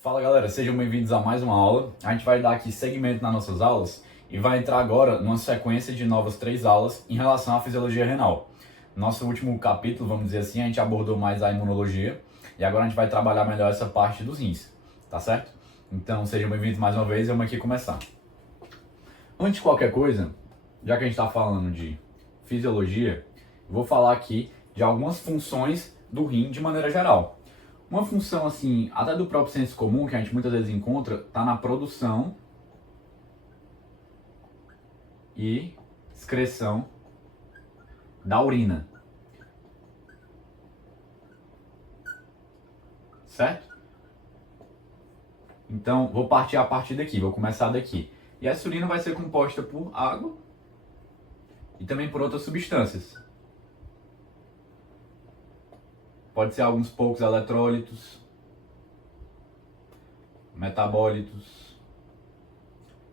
Fala galera, sejam bem-vindos a mais uma aula. A gente vai dar aqui segmento nas nossas aulas e vai entrar agora numa sequência de novas 3 aulas em relação à fisiologia renal. Nosso último capítulo, vamos dizer assim, a gente abordou mais a imunologia e agora a gente vai trabalhar melhor essa parte dos rins, tá certo? Então sejam bem-vindos mais uma vez e vamos aqui começar. Antes de qualquer coisa, já que a gente está falando de fisiologia, vou falar aqui de algumas funções do rim de maneira geral. Uma função assim, até do próprio senso comum, que a gente muitas vezes encontra, está na produção e excreção da urina. Certo? Então, vou partir a partir daqui, vou começar daqui. E essa urina vai ser composta por água e também por outras substâncias. Pode ser alguns poucos eletrólitos, metabólitos,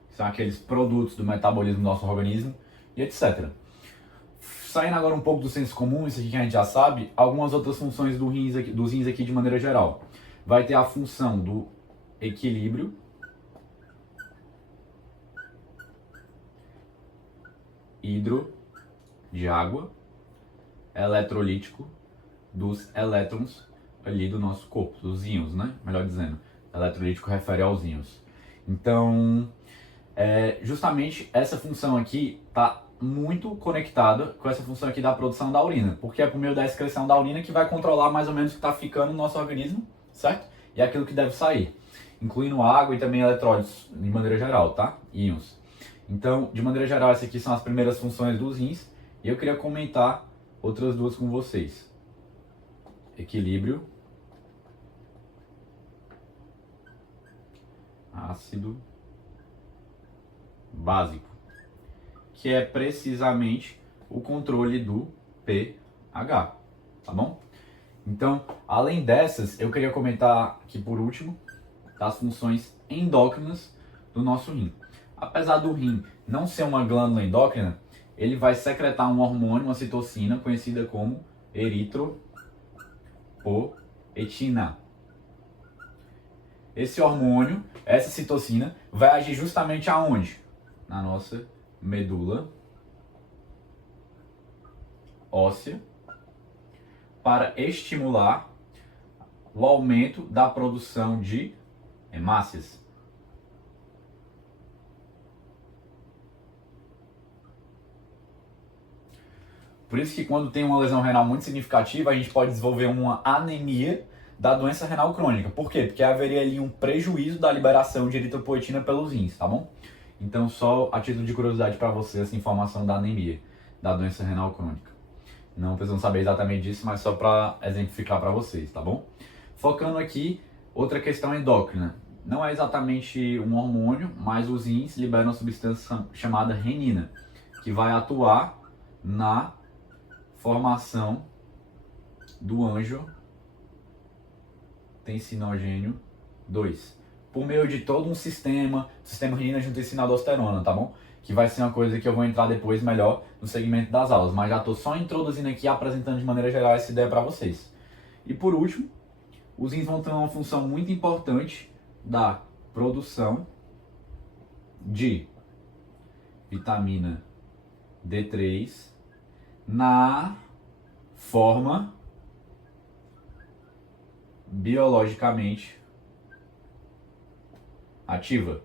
que são aqueles produtos do metabolismo do nosso organismo, e etc. Saindo agora um pouco do senso comum, isso aqui que a gente já sabe, algumas outras funções dos rins aqui de maneira geral. Vai ter a função do equilíbrio, hidro, de água, eletrolítico, dos elétrons ali do nosso corpo, dos íons, né? Melhor dizendo, eletrolítico refere aos íons. Então, justamente essa função aqui está muito conectada com essa função aqui da produção da urina, porque é por meio da excreção da urina que vai controlar mais ou menos o que está ficando no nosso organismo, certo? E aquilo que deve sair, incluindo água e também eletrólitos de maneira geral, tá? Íons. Então, de maneira geral, essas aqui são as primeiras funções dos rins, e eu queria comentar outras duas com vocês. Equilíbrio, ácido básico, que é precisamente o controle do pH, tá bom? Então, além dessas, eu queria comentar aqui por último das funções endócrinas do nosso rim. Apesar do rim não ser uma glândula endócrina, ele vai secretar um hormônio, uma citocina, conhecida como eritropoetina. Esse hormônio, essa citocina, vai agir justamente aonde? Na nossa medula óssea, para estimular o aumento da produção de hemácias. Por isso que quando tem uma lesão renal muito significativa, a gente pode desenvolver uma anemia da doença renal crônica. Por quê? Porque haveria ali um prejuízo da liberação de eritropoetina pelos rins, tá bom? Então, só a título de curiosidade para você, essa informação da anemia da doença renal crônica. Não precisam saber exatamente disso, mas só para exemplificar para vocês, tá bom? Focando aqui, outra questão endócrina. Não é exatamente um hormônio, mas os rins liberam uma substância chamada renina, que vai atuar na formação do angiotensinogênio 2, por meio de todo um sistema renina-angiotensina-aldosterona, tá bom? Que vai ser uma coisa que eu vou entrar depois melhor no segmento das aulas, mas já estou só introduzindo aqui, apresentando de maneira geral essa ideia para vocês. E por último, os rins vão ter uma função muito importante da produção de vitamina D3 na forma biologicamente ativa.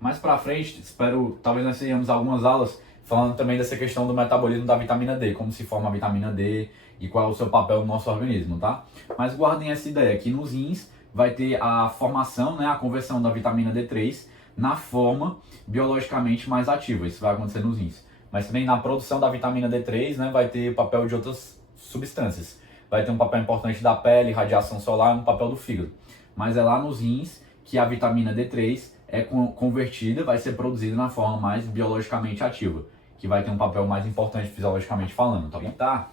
Mais pra frente, espero, talvez nós tenhamos algumas aulas falando também dessa questão do metabolismo da vitamina D, como se forma a vitamina D e qual é o seu papel no nosso organismo, tá? Mas guardem essa ideia, que nos rins vai ter a formação, né, a conversão da vitamina D3 na forma biologicamente mais ativa, isso vai acontecer nos rins. Mas também na produção da vitamina D3, né, vai ter o papel de outras substâncias. Vai ter um papel importante da pele, radiação solar e um papel do fígado. Mas é lá nos rins que a vitamina D3 é convertida, vai ser produzida na forma mais biologicamente ativa, que vai ter um papel mais importante fisiologicamente falando, tá bom? Tá?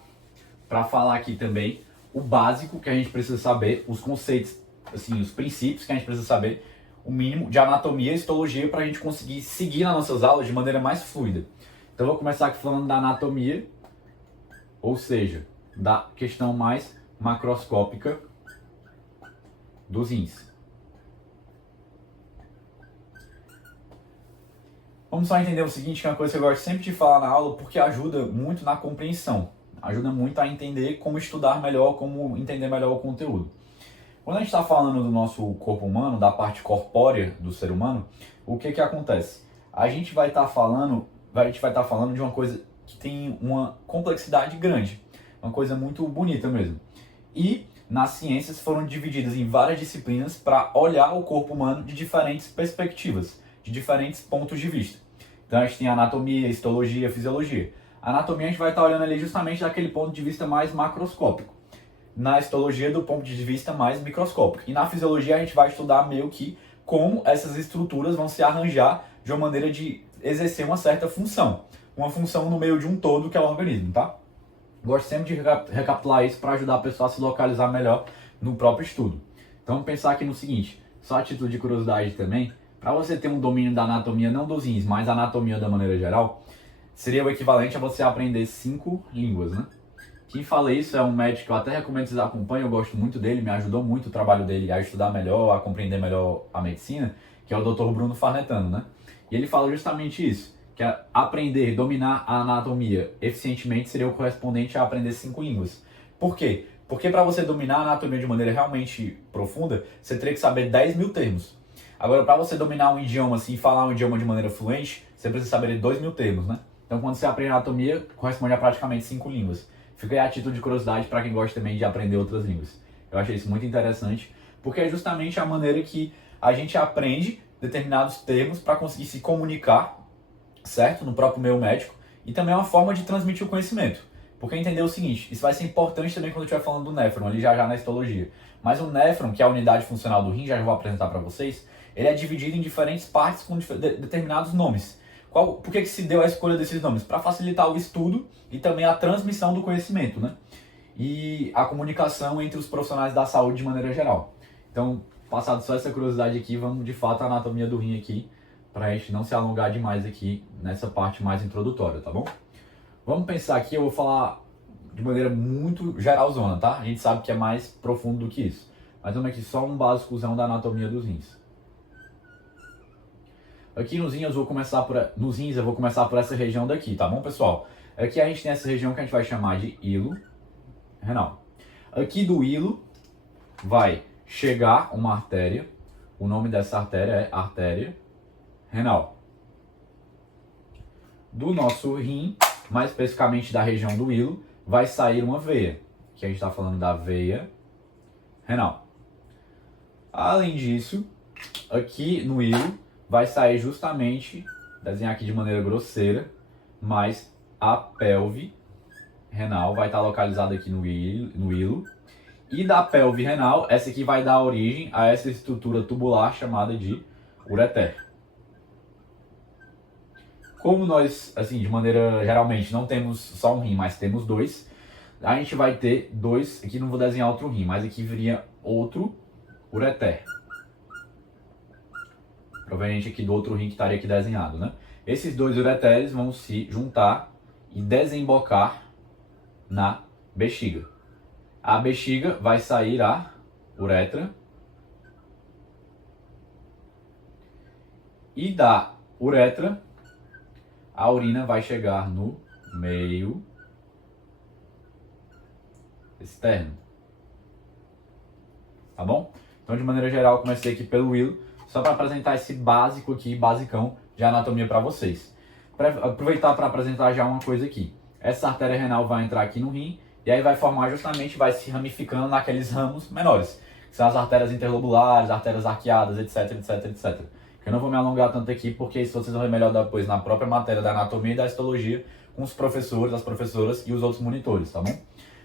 Para falar aqui também o básico que a gente precisa saber, os conceitos, assim, os princípios que a gente precisa saber, o mínimo de anatomia e histologia para a gente conseguir seguir nas nossas aulas de maneira mais fluida. Então eu vou começar aqui falando da anatomia, ou seja, da questão mais macroscópica dos rins. Vamos só entender o seguinte, que é uma coisa que eu gosto sempre de falar na aula, porque ajuda muito na compreensão. Ajuda muito a entender como estudar melhor, como entender melhor o conteúdo. Quando a gente está falando do nosso corpo humano, da parte corpórea do ser humano, o que acontece? A gente vai estar falando de uma coisa que tem uma complexidade grande, uma coisa muito bonita mesmo. E nas ciências foram divididas em várias disciplinas para olhar o corpo humano de diferentes perspectivas, de diferentes pontos de vista. Então a gente tem anatomia, histologia, fisiologia. A anatomia a gente vai estar olhando ali justamente daquele ponto de vista mais macroscópico. Na histologia do ponto de vista mais microscópico. E na fisiologia a gente vai estudar meio que como essas estruturas vão se arranjar de uma maneira de exercer uma certa função. Uma função no meio de um todo que é o organismo, tá? Gosto sempre de recapitular isso para ajudar a pessoa a se localizar melhor no próprio estudo. Então vamos pensar aqui no seguinte, só a título de curiosidade também, para você ter um domínio da anatomia, não dos rins, mas da anatomia da maneira geral, seria o equivalente a você aprender 5 línguas, né? Quem fala isso é um médico que eu até recomendo que vocês acompanhem, eu gosto muito dele, me ajudou muito o trabalho dele a estudar melhor, a compreender melhor a medicina, que é o Dr. Bruno Farnetano, né? E ele fala justamente isso, que é aprender, dominar a anatomia eficientemente seria o correspondente a aprender 5 línguas. Por quê? Porque para você dominar a anatomia de maneira realmente profunda, você teria que saber 10 mil termos. Agora, para você dominar um idioma assim, falar um idioma de maneira fluente, você precisa saber 2 mil termos, né? Então, quando você aprende anatomia, corresponde a praticamente 5 línguas. Fica aí a título de curiosidade para quem gosta também de aprender outras línguas. Eu achei isso muito interessante, porque é justamente a maneira que a gente aprende determinados termos para conseguir se comunicar, certo? No próprio meio médico, e também é uma forma de transmitir o conhecimento. Porque entender o seguinte, isso vai ser importante também quando eu estiver falando do néfron, ali já na histologia. Mas o néfron, que é a unidade funcional do rim, já vou apresentar para vocês, ele é dividido em diferentes partes com determinados nomes. Por que se deu a escolha desses nomes? Para facilitar o estudo e também a transmissão do conhecimento, né? E a comunicação entre os profissionais da saúde de maneira geral. Então, passado só essa curiosidade aqui, vamos de fato à anatomia do rim aqui, para a gente não se alongar demais aqui nessa parte mais introdutória, tá bom? Vamos pensar aqui, eu vou falar de maneira muito geralzona, tá? A gente sabe que é mais profundo do que isso. Mas vamos aqui só um básicozão da anatomia dos rins. Aqui nos rins eu vou começar por essa região daqui, tá bom, pessoal? Aqui a gente tem essa região que a gente vai chamar de hilo renal. Aqui do hilo vai chegar uma artéria. O nome dessa artéria é artéria renal. Do nosso rim, mais especificamente da região do hilo, vai sair uma veia, que a gente está falando da veia renal. Além disso, aqui no hilo vai sair justamente, desenhar aqui de maneira grosseira, mas a pelve renal vai estar localizada aqui no hilo. E da pelve renal, essa aqui vai dar origem a essa estrutura tubular chamada de ureter. Como nós, assim, de maneira geralmente não temos só um rim, mas temos dois, a gente vai ter dois, aqui não vou desenhar outro rim, mas aqui viria outro ureter. Proveniente aqui do outro rim que estaria aqui desenhado, né? Esses dois ureteres vão se juntar e desembocar na bexiga. A bexiga vai sair a uretra. E da uretra, a urina vai chegar no meio externo. Tá bom? Então, de maneira geral, eu comecei aqui pelo hilo, só para apresentar esse básico aqui, basicão de anatomia para vocês. Aproveitar para apresentar já uma coisa aqui. Essa artéria renal vai entrar aqui no rim e aí vai formar justamente, vai se ramificando naqueles ramos menores, que são as artérias interlobulares, artérias arqueadas, etc, etc, etc. Eu não vou me alongar tanto aqui porque isso vocês vão ver melhor depois na própria matéria da anatomia e da histologia com os professores, as professoras e os outros monitores, tá bom?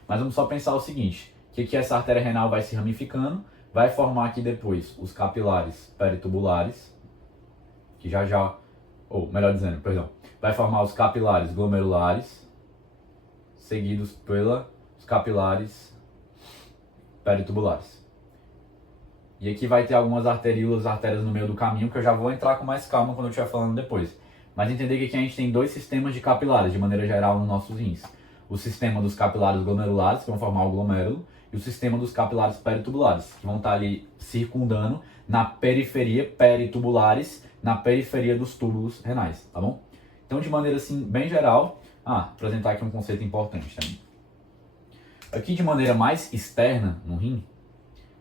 Mas vamos só pensar o seguinte, que essa artéria renal vai se ramificando, vai formar aqui depois os capilares peritubulares, que ou melhor dizendo, perdão, vai formar os capilares glomerulares, seguidos pelos capilares peritubulares. E aqui vai ter algumas arteríolas, artérias no meio do caminho, que eu já vou entrar com mais calma quando eu estiver falando depois. Mas entender que aqui a gente tem dois sistemas de capilares, de maneira geral, nos nossos rins. o sistema dos capilares glomerulares, que vão formar o glomérulo, e o sistema dos capilares peritubulares, que vão estar ali circundando na periferia, peritubulares, na periferia dos túbulos renais, tá bom? Então, de maneira assim, bem geral, apresentar aqui um conceito importante também. Aqui, de maneira mais externa, no rim,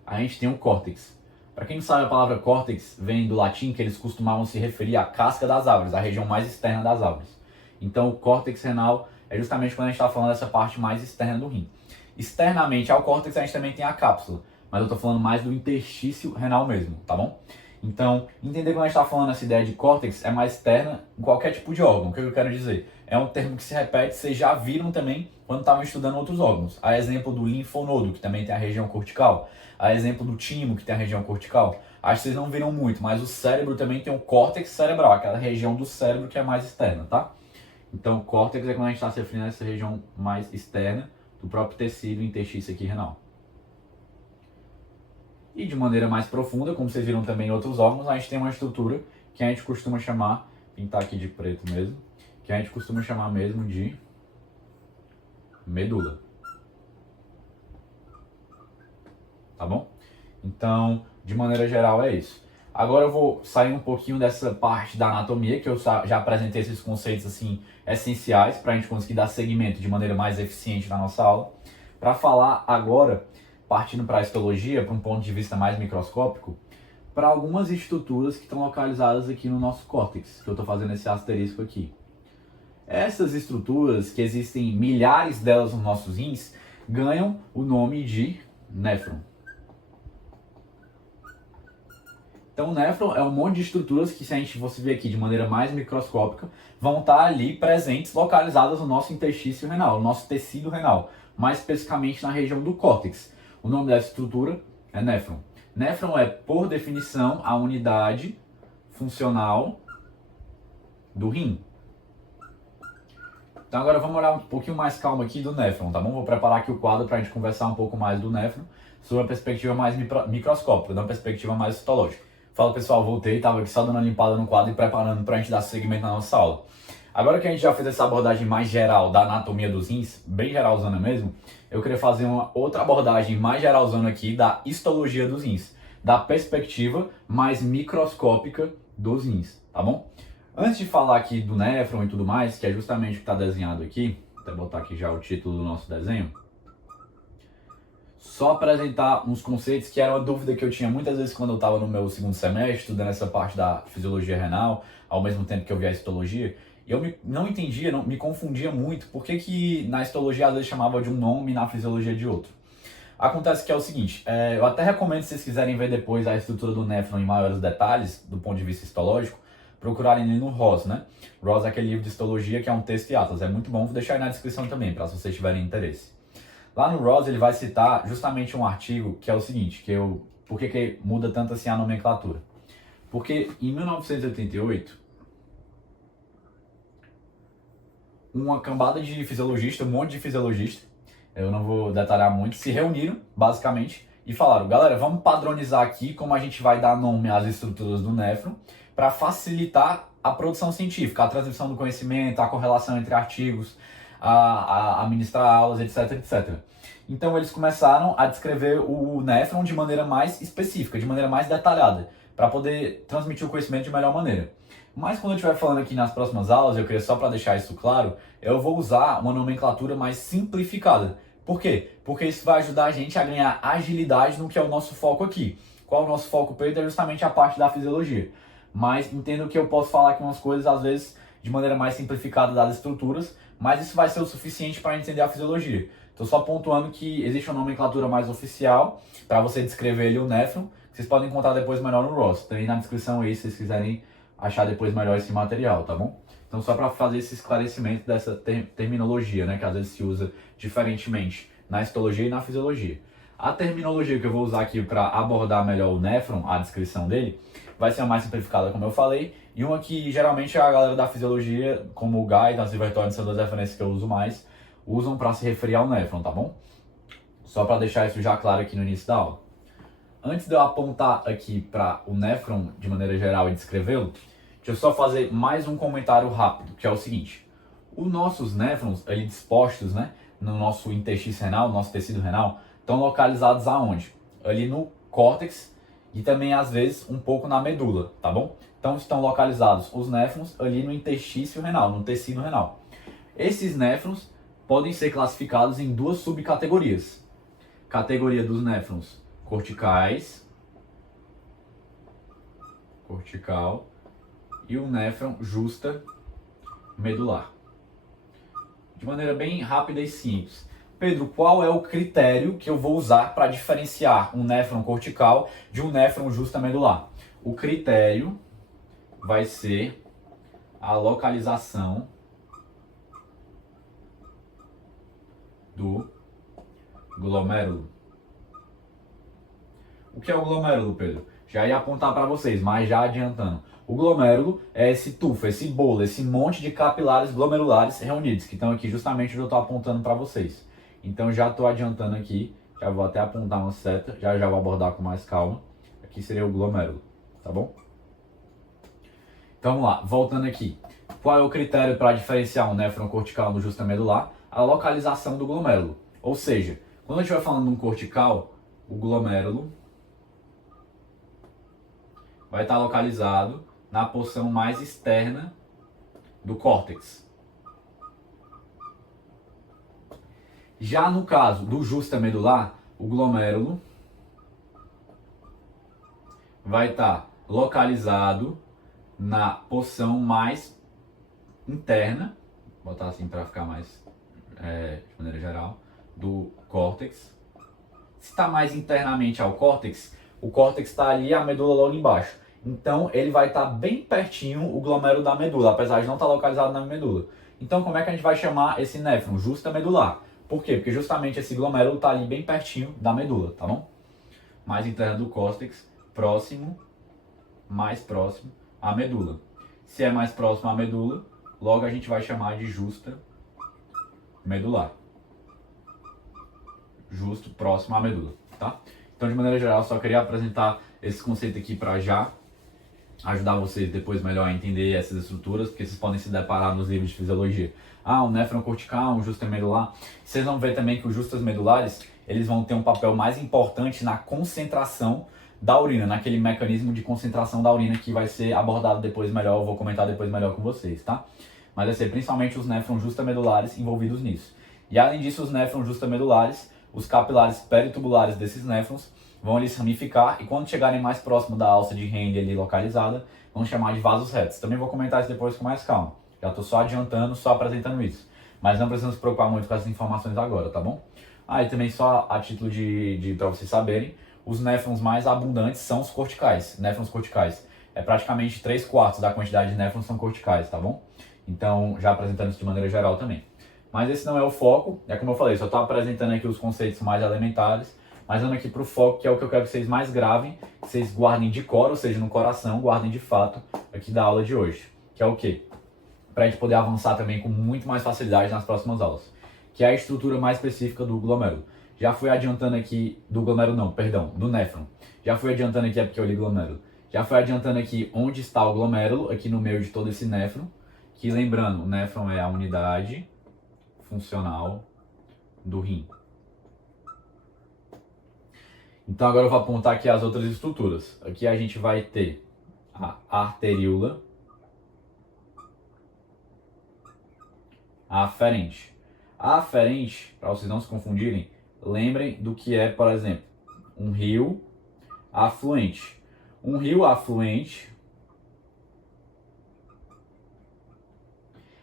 a gente tem o córtex. Para quem não sabe, a palavra córtex vem do latim, que eles costumavam se referir à casca das árvores, a região mais externa das árvores. Então, o córtex renal é justamente quando a gente está falando dessa parte mais externa do rim. Externamente ao córtex, a gente também tem a cápsula, mas eu estou falando mais do interstício renal mesmo, tá bom? Então, entender quando a gente está falando essa ideia de córtex é mais externa em qualquer tipo de órgão. O que eu quero dizer? É um termo que se repete, vocês já viram também quando estavam estudando outros órgãos. A exemplo do linfonodo, que também tem a região cortical. A exemplo do timo, que tem a região cortical. Acho que vocês não viram muito, mas o cérebro também tem o córtex cerebral, aquela região do cérebro que é mais externa, tá? Então, o córtex é quando a gente está se referindo a essa região mais externa do próprio tecido interstício aqui renal. E de maneira mais profunda, como vocês viram também em outros órgãos, a gente tem uma estrutura que a gente costuma chamar, pintar aqui de preto mesmo, que a gente costuma chamar mesmo de medula. Tá bom? Então, de maneira geral é isso. Agora eu vou sair um pouquinho dessa parte da anatomia, que eu já apresentei esses conceitos assim essenciais para a gente conseguir dar seguimento de maneira mais eficiente na nossa aula, para falar agora, partindo para a histologia, para um ponto de vista mais microscópico, para algumas estruturas que estão localizadas aqui no nosso córtex, que eu estou fazendo esse asterisco aqui. Essas estruturas, que existem milhares delas nos nossos rins, ganham o nome de néfron. Então, o néfron é um monte de estruturas que, se a gente fosse ver aqui de maneira mais microscópica, vão estar ali presentes, localizadas no nosso interstício renal, no nosso tecido renal, mais especificamente na região do córtex. O nome dessa estrutura é néfron. Néfron é, por definição, a unidade funcional do rim. Então agora vamos olhar um pouquinho mais calmo aqui do néfron, tá bom? Vou preparar aqui o quadro para a gente conversar um pouco mais do néfron, sob uma perspectiva mais microscópica, uma perspectiva mais histológica. Fala pessoal, voltei, estava aqui só dando uma limpada no quadro e preparando para a gente dar seguimento na nossa aula. Agora que a gente já fez essa abordagem mais geral da anatomia dos rins, bem geralzona mesmo, eu queria fazer uma outra abordagem mais geralzona aqui da histologia dos rins, da perspectiva mais microscópica dos rins, tá bom? Antes de falar aqui do néfron e tudo mais, que é justamente o que está desenhado aqui, vou até botar aqui já o título do nosso desenho, só apresentar uns conceitos que era uma dúvida que eu tinha muitas vezes quando eu estava no meu segundo semestre, estudando essa parte da fisiologia renal, ao mesmo tempo que eu via a histologia, e eu não entendia, me confundia muito, por que na histologia às vezes chamava de um nome e na fisiologia de outro. Acontece que é o seguinte, eu até recomendo, se vocês quiserem ver depois a estrutura do néfron em maiores detalhes, do ponto de vista histológico, procurarem ele no ROS, né? ROS é aquele livro de histologia que é um texto e atlas, é muito bom, vou deixar aí na descrição também, para se vocês tiverem interesse. Lá no ROS ele vai citar justamente um artigo que é o seguinte, por que muda tanto assim a nomenclatura? Porque em 1988, uma cambada de fisiologistas, um monte de fisiologistas, eu não vou detalhar muito, se reuniram, basicamente, e falaram, galera, vamos padronizar aqui como a gente vai dar nome às estruturas do néfron para facilitar a produção científica, a transmissão do conhecimento, a correlação entre artigos, a ministrar aulas, etc, etc. Então eles começaram a descrever o néfron de maneira mais específica, de maneira mais detalhada, para poder transmitir o conhecimento de melhor maneira. Mas quando eu estiver falando aqui nas próximas aulas, eu queria só para deixar isso claro, eu vou usar uma nomenclatura mais simplificada. Por quê? Porque isso vai ajudar a gente a ganhar agilidade no que é o nosso foco aqui. Qual é o nosso foco, Pedro? É justamente a parte da fisiologia. Mas entendo que eu posso falar aqui umas coisas, às vezes, de maneira mais simplificada das estruturas, mas isso vai ser o suficiente para entender a fisiologia. Estou só pontuando que existe uma nomenclatura mais oficial para você descrever ali o néfron, que vocês podem encontrar depois melhor no ROS. Tem na descrição aí se vocês quiserem achar depois melhor esse material, tá bom? Então só para fazer esse esclarecimento dessa terminologia, né, que às vezes se usa diferentemente na histologia e na fisiologia. A terminologia que eu vou usar aqui para abordar melhor o néfron, a descrição dele, vai ser a mais simplificada, como eu falei, e uma que geralmente a galera da fisiologia, como o Guy, da Silverthorne, são duas referências que eu uso mais, usam para se referir ao néfron, tá bom? Só para deixar isso já claro aqui no início da aula. Antes de eu apontar aqui para o néfron de maneira geral e descrevê-lo, deixa eu só fazer mais um comentário rápido, que é o seguinte. Os nossos néfrons, ali dispostos, né, no nosso interstício renal, no nosso tecido renal, estão localizados aonde? Ali no córtex e também, às vezes, um pouco na medula, tá bom? Então, estão localizados os néfrons ali no interstício renal, no tecido renal. Esses néfrons podem ser classificados em duas subcategorias. Categoria dos néfrons corticais, cortical, e o néfron justa medular. De maneira bem rápida e simples. Pedro, qual é o critério que eu vou usar para diferenciar um néfron cortical de um néfron justa medular? O critério vai ser a localização do glomérulo. O que é o glomérulo, Pedro? Já ia apontar para vocês, mas já adiantando. O glomérulo é esse tufo, esse bolo, esse monte de capilares glomerulares reunidos, que estão aqui justamente onde eu estou apontando para vocês. Então já estou adiantando aqui, já vou até apontar uma seta, já vou abordar com mais calma. Aqui seria o glomérulo, tá bom? Então vamos lá, voltando aqui. Qual é o critério para diferenciar um néfron cortical do justa medular? A localização do glomérulo. Ou seja, quando a gente estiver falando de um cortical, o glomérulo vai estar localizado na porção mais externa do córtex. Já no caso do justa medular, o glomérulo vai estar localizado na porção mais interna, vou botar assim para ficar mais de maneira geral, do córtex. Se está mais internamente ao córtex, o córtex está ali, a medula logo embaixo. Então ele vai estar bem pertinho o glomérulo da medula, apesar de não estar localizado na medula. Então como é que a gente vai chamar esse néfron? Justa medular. Por quê? Porque justamente esse glomérulo está ali bem pertinho da medula, tá bom? Mais interno do córtex, próximo, mais próximo à medula. Se é mais próximo à medula, logo a gente vai chamar de justa medular. Justo, próximo à medula, tá? Então, de maneira geral, só queria apresentar esse conceito aqui para já ajudar vocês depois melhor a entender essas estruturas, porque vocês podem se deparar nos livros de fisiologia. Um néfron cortical, um justa medular. Vocês vão ver também que os justas medulares, eles vão ter um papel mais importante na concentração da urina, naquele mecanismo de concentração da urina que vai ser abordado depois melhor, eu vou comentar depois melhor com vocês, tá? Mas vai ser principalmente os néfrons justamedulares envolvidos nisso. E além disso, os néfrons justamedulares, os capilares peritubulares desses néfrons vão ali se ramificar e quando chegarem mais próximo da alça de Henle ali localizada, vão chamar de vasos retos. Também vou comentar isso depois com mais calma. Já estou só adiantando, só apresentando isso. Mas não precisamos se preocupar muito com essas informações agora, tá bom? E também só a título para vocês saberem, os néfrons mais abundantes são os corticais, néfrons corticais. É praticamente 3/4 da quantidade de néfrons são corticais, tá bom? Então, já apresentando isso de maneira geral também. Mas esse não é o foco, é como eu falei, só estou apresentando aqui os conceitos mais elementares, mas vamos aqui para o foco, que é o que eu quero que vocês mais gravem, que vocês guardem de cor, ou seja, no coração, guardem de fato aqui da aula de hoje. Que é o quê? Para a gente poder avançar também com muito mais facilidade nas próximas aulas. Que é a estrutura mais específica do glomérulo. Já fui adiantando aqui, do glomérulo não, perdão, do néfron. Já fui adiantando aqui, é porque eu li glomérulo. Já fui adiantando aqui onde está o glomérulo, aqui no meio de todo esse néfron. Que lembrando, o néfron é a unidade funcional do rim. Então agora eu vou apontar aqui as outras estruturas. Aqui a gente vai ter a arteríola aferente. A aferente, para vocês não se confundirem, lembrem do que é, por exemplo, um rio afluente. Um rio afluente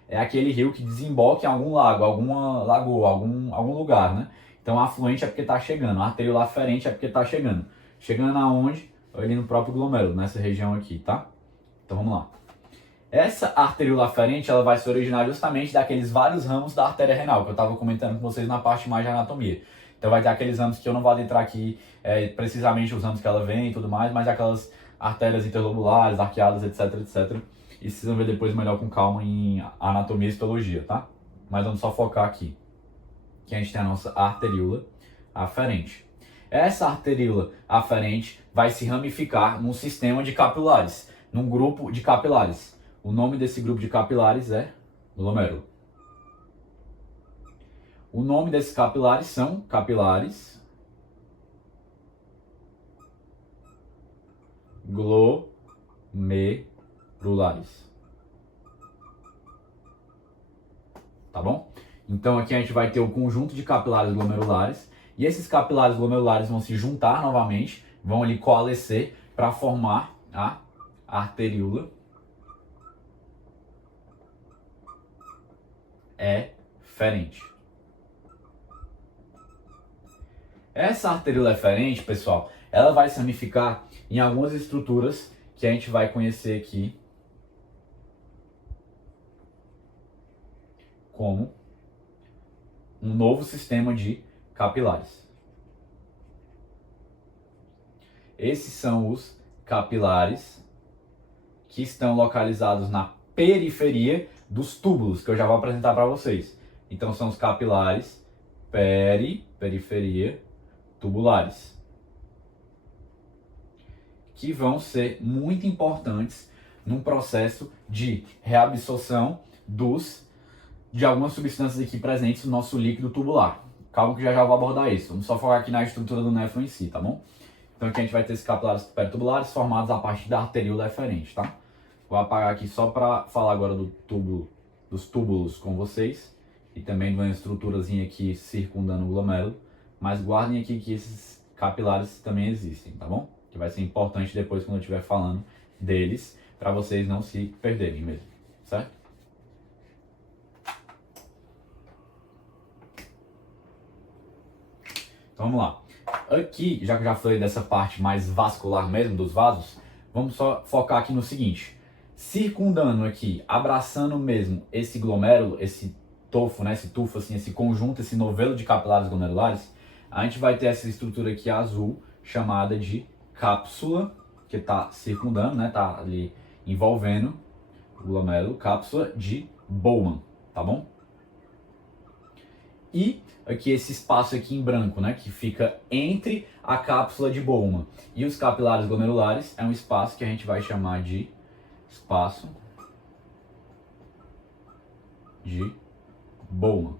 é aquele rio que desemboca em algum lago, alguma lagoa, algum lugar, né? Então, afluente é porque está chegando, arteríola aferente é porque está chegando. Chegando aonde? Ali no próprio glomérulo, nessa região aqui, tá? Então, vamos lá. Essa arteríola aferente, ela vai se originar justamente daqueles vários ramos da artéria renal, que eu estava comentando com vocês na parte mais de anatomia. Então, vai ter aqueles ramos que eu não vou adentrar aqui, precisamente os ramos que ela vem e tudo mais, mas aquelas artérias interlobulares, arqueadas, etc, etc. E vocês vão ver depois melhor com calma em anatomia e histologia, tá? Mas vamos só focar aqui, que a gente tem a nossa arteríola aferente. Essa arteríola aferente vai se ramificar num sistema de capilares, num grupo de capilares. O nome desse grupo de capilares é glomérulo. O nome desses capilares são capilares glomerulares. Tá bom? Então aqui a gente vai ter o conjunto de capilares glomerulares, e esses capilares glomerulares vão se juntar novamente, vão ali coalescer para formar a arteríola eferente. Essa arteríola eferente, pessoal, ela vai se ramificar em algumas estruturas que a gente vai conhecer aqui como um novo sistema de capilares. Esses são os capilares que estão localizados na periferia dos túbulos, que eu já vou apresentar para vocês. Então são os capilares periferia tubulares, que vão ser muito importantes num processo de reabsorção de algumas substâncias aqui presentes no nosso líquido tubular. Calma que já vou abordar isso. Vamos só focar aqui na estrutura do néfron em si, tá bom? Então aqui a gente vai ter esses capilares peritubulares formados a partir da arteríola eferente, tá? Vou apagar aqui só para falar agora dos túbulos com vocês e também de uma estruturazinha aqui circundando o glomérulo, mas guardem aqui que esses capilares também existem, tá bom? Que vai ser importante depois quando eu estiver falando deles, para vocês não se perderem mesmo, certo? Então vamos lá. Aqui, já que eu já falei dessa parte mais vascular mesmo dos vasos, vamos só focar aqui no seguinte. Circundando aqui, abraçando mesmo esse glomérulo, esse tufo, né, esse tufo assim, esse conjunto, esse novelo de capilares glomerulares, a gente vai ter essa estrutura aqui azul, chamada de cápsula, que está circundando, né, tá ali envolvendo o glomérulo, cápsula de Bowman, tá bom? E aqui esse espaço aqui em branco, né, que fica entre a cápsula de Bowman e os capilares glomerulares, é um espaço que a gente vai chamar de espaço de Bowman,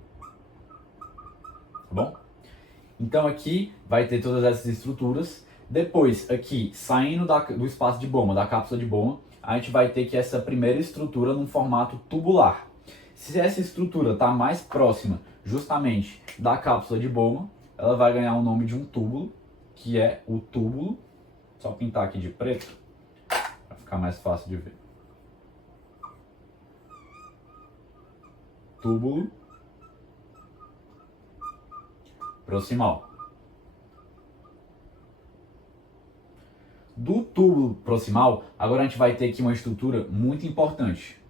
tá bom? Então aqui vai ter todas essas estruturas. Depois aqui, saindo do espaço de Bowman, da cápsula de Bowman, a gente vai ter que essa primeira estrutura num formato tubular. Se essa estrutura está mais próxima justamente da cápsula de Bowman, ela vai ganhar o nome de um túbulo, que é o túbulo, só pintar aqui de preto, para ficar mais fácil de ver. Túbulo proximal. Do túbulo proximal, agora a gente vai ter aqui uma estrutura muito importante,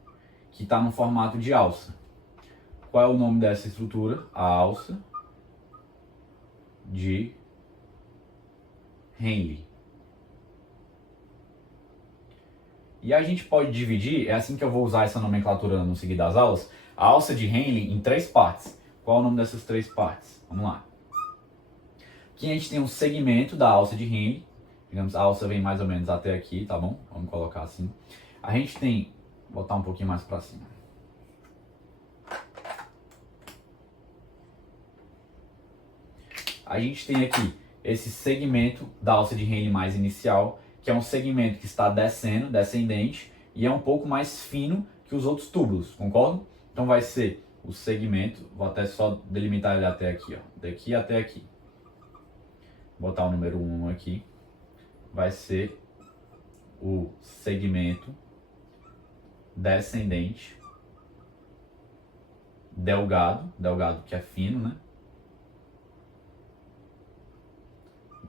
que está no formato de alça. Qual é o nome dessa estrutura? A alça de Henle. E a gente pode dividir, é assim que eu vou usar essa nomenclatura no seguir das aulas, a alça de Henle em 3 partes. Qual é o nome dessas 3 partes? Vamos lá. Aqui a gente tem um segmento da alça de Henle. Digamos, a alça vem mais ou menos até aqui, tá bom? Vamos colocar assim. A gente tem, vou botar um pouquinho mais para cima. A gente tem aqui esse segmento da alça de Henle mais inicial, que é um segmento que está descendente, e é um pouco mais fino que os outros túbulos, concordam? Então vai ser o segmento, vou até só delimitar ele até aqui, ó, daqui até aqui. Vou botar o número 1 aqui. Vai ser o segmento descendente, delgado que é fino, né?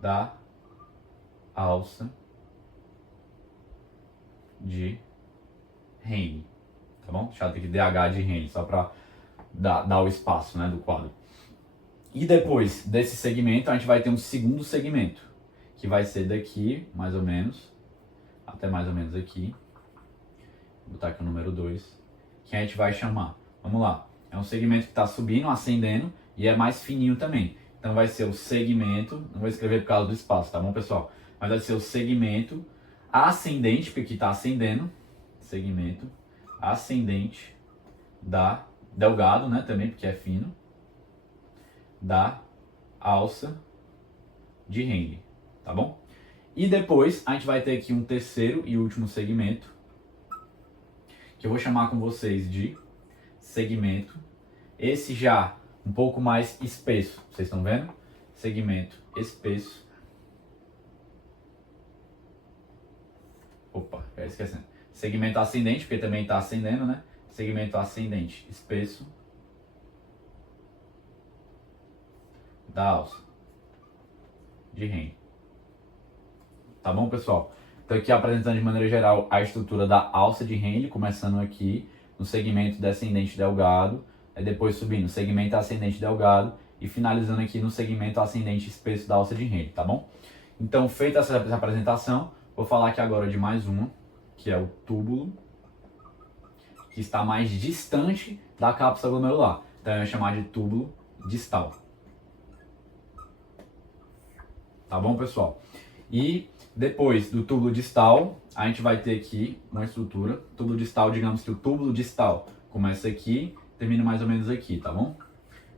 Da alça de Henle, tá bom? Deixa eu ter aqui DH de Henle, só para dar o espaço, né, do quadro. E depois desse segmento, a gente vai ter um segundo segmento, que vai ser daqui, mais ou menos, até mais ou menos aqui. Vou botar aqui o número 2, que a gente vai chamar, vamos lá, é um segmento que está subindo, ascendendo, e é mais fininho também. Então vai ser o segmento, não vou escrever por causa do espaço, tá bom, pessoal? Mas vai ser o segmento ascendente, porque aqui está ascendendo, segmento ascendente da delgado, né, também, porque é fino, da alça de Henle, tá bom? E depois a gente vai ter aqui um terceiro e último segmento, que eu vou chamar com vocês de segmento, esse já um pouco mais espesso, vocês estão vendo? Segmento espesso. Opa, já esquecendo. Segmento ascendente, porque também está ascendendo, né? Segmento ascendente espesso da alça de Henle. Tá bom, pessoal? Então aqui apresentando de maneira geral a estrutura da alça de Henle, começando aqui no segmento descendente delgado, depois subindo segmento ascendente delgado e finalizando aqui no segmento ascendente espesso da alça de Henle, tá bom? Então, feita essa apresentação, vou falar aqui agora de mais uma, que é o túbulo, que está mais distante da cápsula glomerular. Então eu vou chamar de túbulo distal. Tá bom, pessoal? E depois do túbulo distal, a gente vai ter aqui uma estrutura. Túbulo distal, digamos que o túbulo distal começa aqui, termina mais ou menos aqui, tá bom?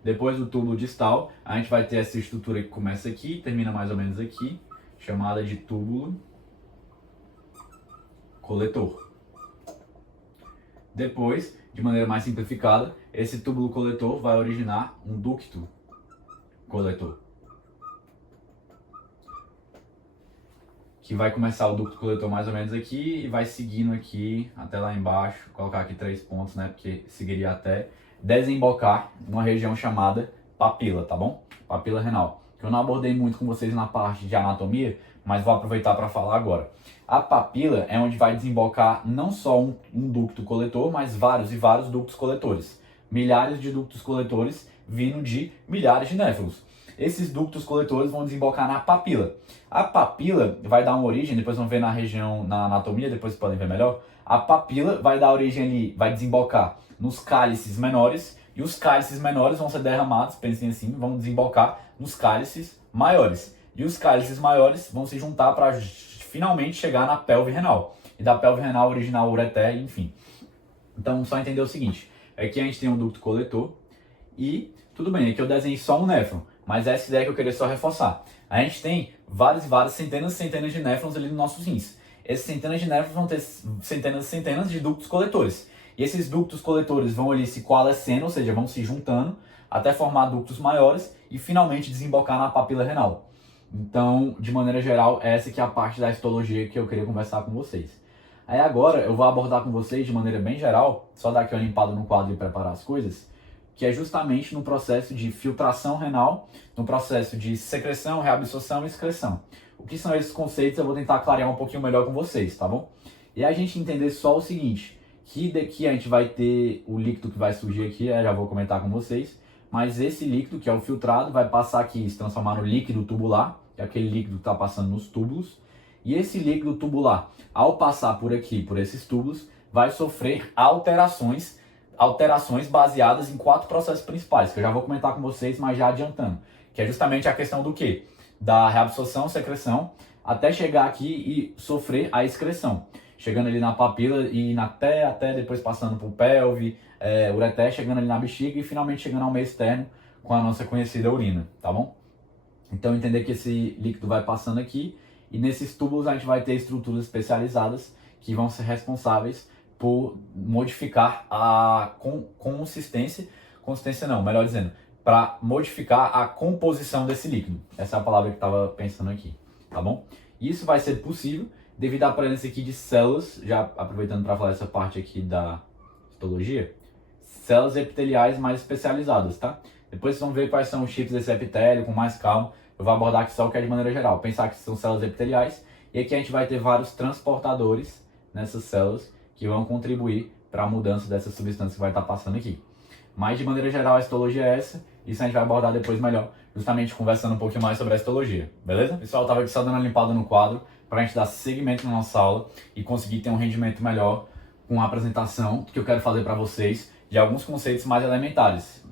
Depois do túbulo distal, a gente vai ter essa estrutura que começa aqui, termina mais ou menos aqui, chamada de túbulo coletor. Depois, de maneira mais simplificada, esse túbulo coletor vai originar um ducto coletor, que vai começar o ducto coletor mais ou menos aqui e vai seguindo aqui até lá embaixo, vou colocar aqui 3 pontos, né, porque seguiria até desembocar numa região chamada papila, tá bom? Papila renal, que eu não abordei muito com vocês na parte de anatomia, mas vou aproveitar para falar agora. A papila é onde vai desembocar não só um ducto coletor, mas vários e vários ductos coletores. Milhares de ductos coletores vindo de milhares de néfrons. Esses ductos coletores vão desembocar na papila. A papila vai dar uma origem, depois vão ver na região, na anatomia, depois podem ver melhor. A papila vai dar origem ali, vai desembocar nos cálices menores, e os cálices menores vão ser derramados, pensem assim, vão desembocar nos cálices maiores. E os cálices maiores vão se juntar para finalmente chegar na pelve renal. E da pelve renal originar o ureter, enfim. Então, só entender o seguinte, aqui a gente tem um ducto coletor e, tudo bem, aqui eu desenhei só um néfron, mas essa ideia que eu queria só reforçar. A gente tem várias e várias centenas e centenas de néfrons ali nos nossos rins. Esses centenas de néfrons vão ter centenas e centenas de ductos coletores. E esses ductos coletores vão ali se coalescendo, ou seja, vão se juntando até formar ductos maiores e finalmente desembocar na papila renal. Então, de maneira geral, essa aqui é a parte da histologia que eu queria conversar com vocês. Aí agora eu vou abordar com vocês de maneira bem geral, só dar aqui uma limpada no quadro e preparar as coisas, que é justamente no processo de filtração renal, no processo de secreção, reabsorção e excreção. O que são esses conceitos eu vou tentar clarear um pouquinho melhor com vocês, tá bom? E a gente entender só o seguinte, que daqui a gente vai ter o líquido que vai surgir aqui, já vou comentar com vocês, mas esse líquido, que é o filtrado, vai passar aqui e se transformar no líquido tubular, que é aquele líquido que está passando nos túbulos. E esse líquido tubular, ao passar por aqui, por esses túbulos, vai sofrer alterações baseadas em 4 processos principais, que eu já vou comentar com vocês, mas já adiantando. Que é justamente a questão do quê? Da reabsorção, secreção, até chegar aqui e sofrer a excreção. Chegando ali na papila e até depois passando por pelve, ureter, chegando ali na bexiga e finalmente chegando ao meio externo com a nossa conhecida urina, tá bom? Então entender que esse líquido vai passando aqui e nesses túbulos a gente vai ter estruturas especializadas que vão ser responsáveis por modificar a consistência não, melhor dizendo, para modificar a composição desse líquido. Essa é a palavra que eu estava pensando aqui, tá bom? Isso vai ser possível devido à presença aqui de células, já aproveitando para falar essa parte aqui da histologia, células epiteliais mais especializadas, tá? Depois vocês vão ver quais são os tipos desse epitélio com mais calma. Eu vou abordar aqui só o que é de maneira geral. Pensar que são células epiteliais e aqui a gente vai ter vários transportadores nessas células que vão contribuir para a mudança dessa substância que vai estar passando aqui. Mas de maneira geral a histologia é essa, isso a gente vai abordar depois melhor, justamente conversando um pouquinho mais sobre a histologia, beleza? Pessoal, eu estava aqui só dando uma limpada no quadro para a gente dar seguimento na nossa aula e conseguir ter um rendimento melhor com a apresentação que eu quero fazer para vocês de alguns conceitos mais elementares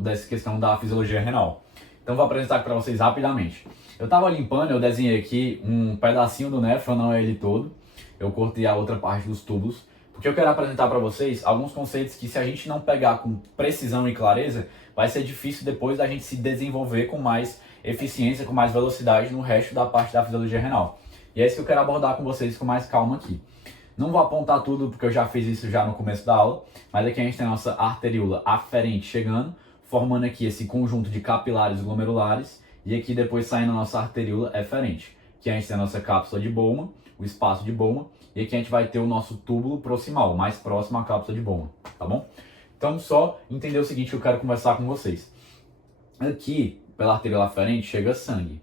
dessa questão da fisiologia renal. Então vou apresentar aqui para vocês rapidamente. Eu estava limpando, eu desenhei aqui um pedacinho do néfron, não é ele todo. Eu cortei a outra parte dos tubos, porque eu quero apresentar para vocês alguns conceitos que se a gente não pegar com precisão e clareza, vai ser difícil depois da gente se desenvolver com mais eficiência, com mais velocidade no resto da parte da fisiologia renal. E é isso que eu quero abordar com vocês com mais calma aqui. Não vou apontar tudo porque eu já fiz isso já no começo da aula, mas aqui a gente tem a nossa arteríola aferente chegando, formando aqui esse conjunto de capilares glomerulares, e aqui depois saindo a nossa arteríola eferente. Aqui a gente tem a nossa cápsula de Bowman, o espaço de Bowman, e aqui a gente vai ter o nosso túbulo proximal, mais próximo à cápsula de Bowman, tá bom? Então só entender o seguinte que eu quero conversar com vocês. Aqui, pela arteríola aferente, chega sangue.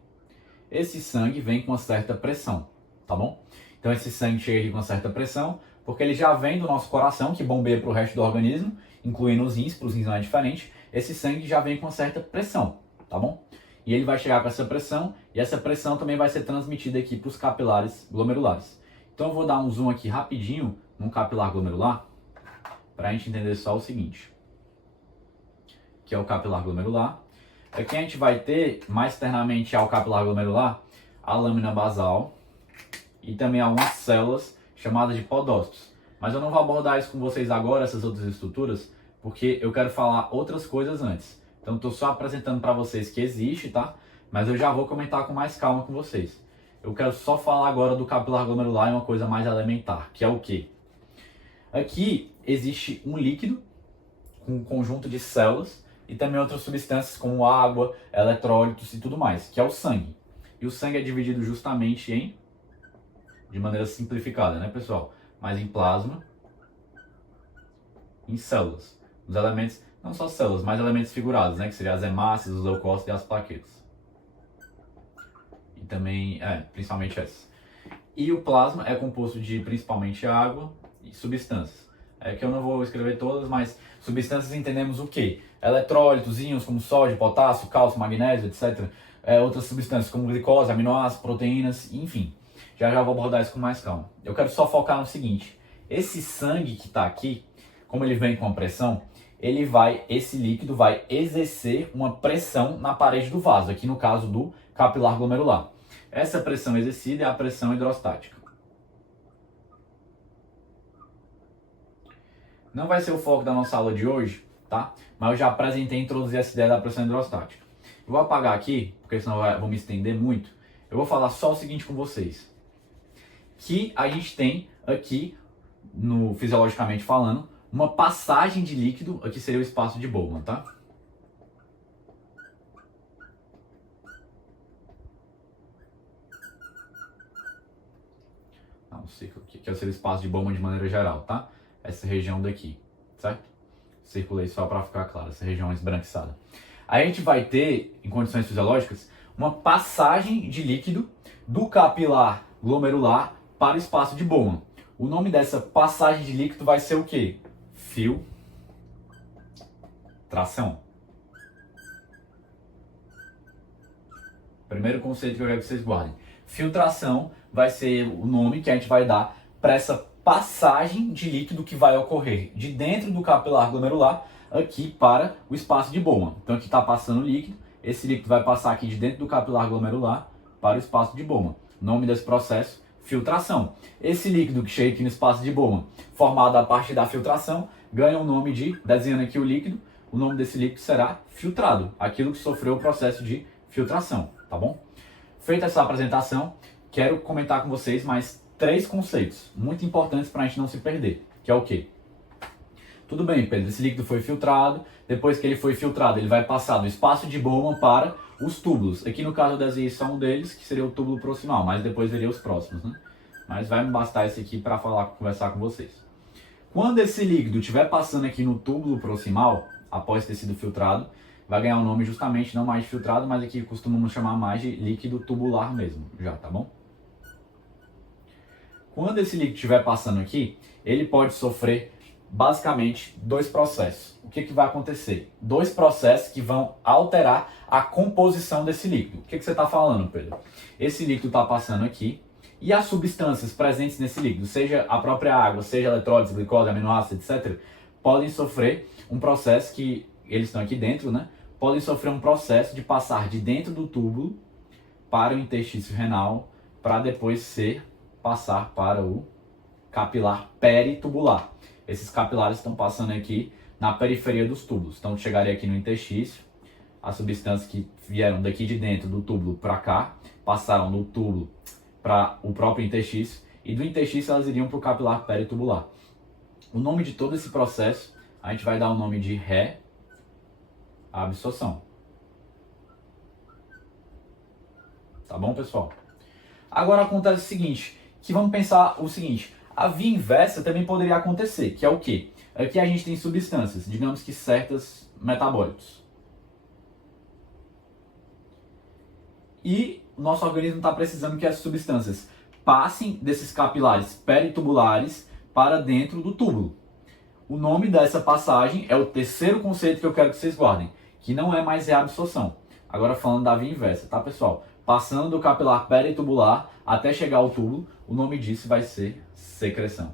Esse sangue vem com uma certa pressão, tá bom? Então esse sangue chega aqui com uma certa pressão, porque ele já vem do nosso coração, que bombeia para o resto do organismo, incluindo os rins, para os rins não é diferente. Esse sangue já vem com uma certa pressão, tá bom? E ele vai chegar com essa pressão, e essa pressão também vai ser transmitida aqui para os capilares glomerulares. Então eu vou dar um zoom aqui rapidinho num capilar glomerular, para a gente entender só o seguinte, que é o capilar glomerular. Aqui a gente vai ter, mais externamente ao capilar glomerular, a lâmina basal e também algumas células chamadas de podócitos. Mas eu não vou abordar isso com vocês agora, essas outras estruturas, porque eu quero falar outras coisas antes. Então estou só apresentando para vocês que existe, tá? Mas eu já vou comentar com mais calma com vocês. Eu quero só falar agora do capilar glomerular e uma coisa mais elementar, que é o quê? Aqui existe um líquido com um conjunto de células e também outras substâncias como água, eletrólitos e tudo mais, que é o sangue. E o sangue é dividido justamente em, de maneira simplificada, né, pessoal? Mas em plasma, em células. Os elementos, não só células, mas elementos figurados, né, que seriam as hemácias, os leucócitos e as plaquetas. E também, principalmente essas. E o plasma é composto de principalmente água e substâncias. É que eu não vou escrever todas, mas substâncias entendemos o quê? Eletrólitos, íons como sódio, potássio, cálcio, magnésio, etc. Outras substâncias como glicose, aminoácidos, proteínas, enfim. Já vou abordar isso com mais calma. Eu quero só focar no seguinte. Esse sangue que está aqui, como ele vem com a pressão, esse líquido vai exercer uma pressão na parede do vaso, aqui no caso do capilar glomerular. Essa pressão exercida é a pressão hidrostática. Não vai ser o foco da nossa aula de hoje, tá? Mas eu já apresentei e introduzi essa ideia da pressão hidrostática. Eu vou apagar aqui, porque senão eu vou me estender muito. Eu vou falar só o seguinte com vocês. Que a gente tem aqui, fisiologicamente falando, uma passagem de líquido, aqui seria o espaço de Bowman, tá? Não, um círculo aqui, que é o espaço de Bowman de maneira geral, tá? Essa região daqui, certo? Circulei só para ficar claro, essa região esbranquiçada. Aí a gente vai ter, em condições fisiológicas, uma passagem de líquido do capilar glomerular para o espaço de Bowman. O nome dessa passagem de líquido vai ser o quê? Filtração. Primeiro conceito que eu quero que vocês guardem. Filtração vai ser o nome que a gente vai dar para essa passagem de líquido que vai ocorrer de dentro do capilar glomerular aqui para o espaço de Bowman. Então aqui está passando o líquido, esse líquido vai passar aqui de dentro do capilar glomerular para o espaço de Bowman. Nome desse processo, filtração. Esse líquido que chega aqui no espaço de Bowman, formado a partir da filtração, ganha o nome de, desenhando aqui o líquido, o nome desse líquido será filtrado, aquilo que sofreu o processo de filtração, tá bom? Feita essa apresentação, quero comentar com vocês mais 3 conceitos muito importantes para a gente não se perder, que é o quê? Tudo bem, Pedro, esse líquido foi filtrado, depois que ele foi filtrado, ele vai passar do espaço de Bowman para os túbulos. Aqui no caso eu desenhei só um deles, que seria o túbulo proximal, mas depois veria os próximos, né? Mas vai me bastar esse aqui para conversar com vocês. Quando esse líquido estiver passando aqui no túbulo proximal, após ter sido filtrado, vai ganhar o nome justamente, não mais de filtrado, mas aqui costumamos chamar mais de líquido tubular mesmo, já, tá bom? Quando esse líquido estiver passando aqui, ele pode sofrer basicamente 2 processos. O que vai acontecer? 2 processos que vão alterar a composição desse líquido. O que você está falando, Pedro? Esse líquido está passando aqui e as substâncias presentes nesse líquido, seja a própria água, seja eletrólitos, glicose, aminoácidos, etc., podem sofrer um processo que, eles estão aqui dentro, né? Podem sofrer um processo de passar de dentro do túbulo para o interstício renal, para depois passar para o capilar peritubular. Esses capilares estão passando aqui na periferia dos túbulos. Então chegaria aqui no interstício, as substâncias que vieram daqui de dentro do túbulo para cá, passaram do túbulo para o próprio interstício, e do interstício elas iriam para o capilar peritubular. O nome de todo esse processo, a gente vai dar o nome de reabsorção. Tá bom, pessoal? Agora acontece o seguinte, que vamos pensar o seguinte, a via inversa também poderia acontecer, que é o quê? Aqui a gente tem substâncias, digamos que certos metabólitos. E o nosso organismo está precisando que essas substâncias passem desses capilares peritubulares para dentro do túbulo. O nome dessa passagem é o terceiro conceito que eu quero que vocês guardem, que não é mais reabsorção. Agora falando da via inversa, tá, pessoal? Passando do capilar peritubular até chegar ao túbulo, o nome disso vai ser secreção.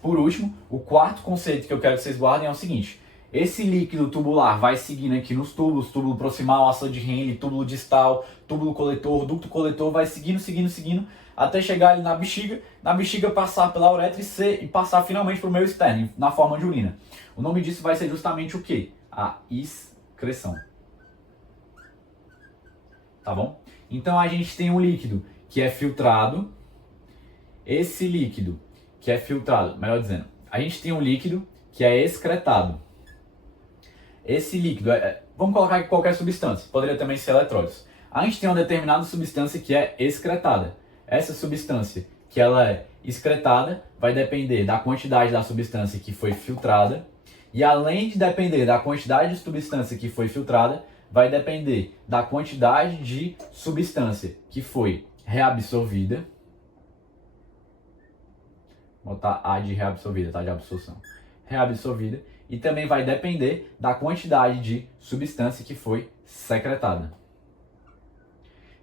Por último, o quarto conceito que eu quero que vocês guardem é o seguinte. Esse líquido tubular vai seguindo aqui nos túbulos, túbulo proximal, ácido de Henle, túbulo distal, túbulo coletor, ducto coletor, vai seguindo, até chegar ali na bexiga passar pela uretra e passar finalmente para o meio externo, na forma de urina. O nome disso vai ser justamente o quê? A excreção. Tá bom? Então a gente tem um líquido que é filtrado. Esse líquido que é filtrado, melhor dizendo, a gente tem um líquido que é excretado. Esse líquido, vamos colocar aqui qualquer substância, poderia também ser eletrólitos. A gente tem uma determinada substância que é excretada. Essa substância que ela é excretada vai depender da quantidade da substância que foi filtrada. E além de depender da quantidade de substância que foi filtrada, vai depender da quantidade de substância que foi reabsorvida. Vou botar A de reabsorvida, tá? De absorção. Reabsorvida. E também vai depender da quantidade de substância que foi secretada.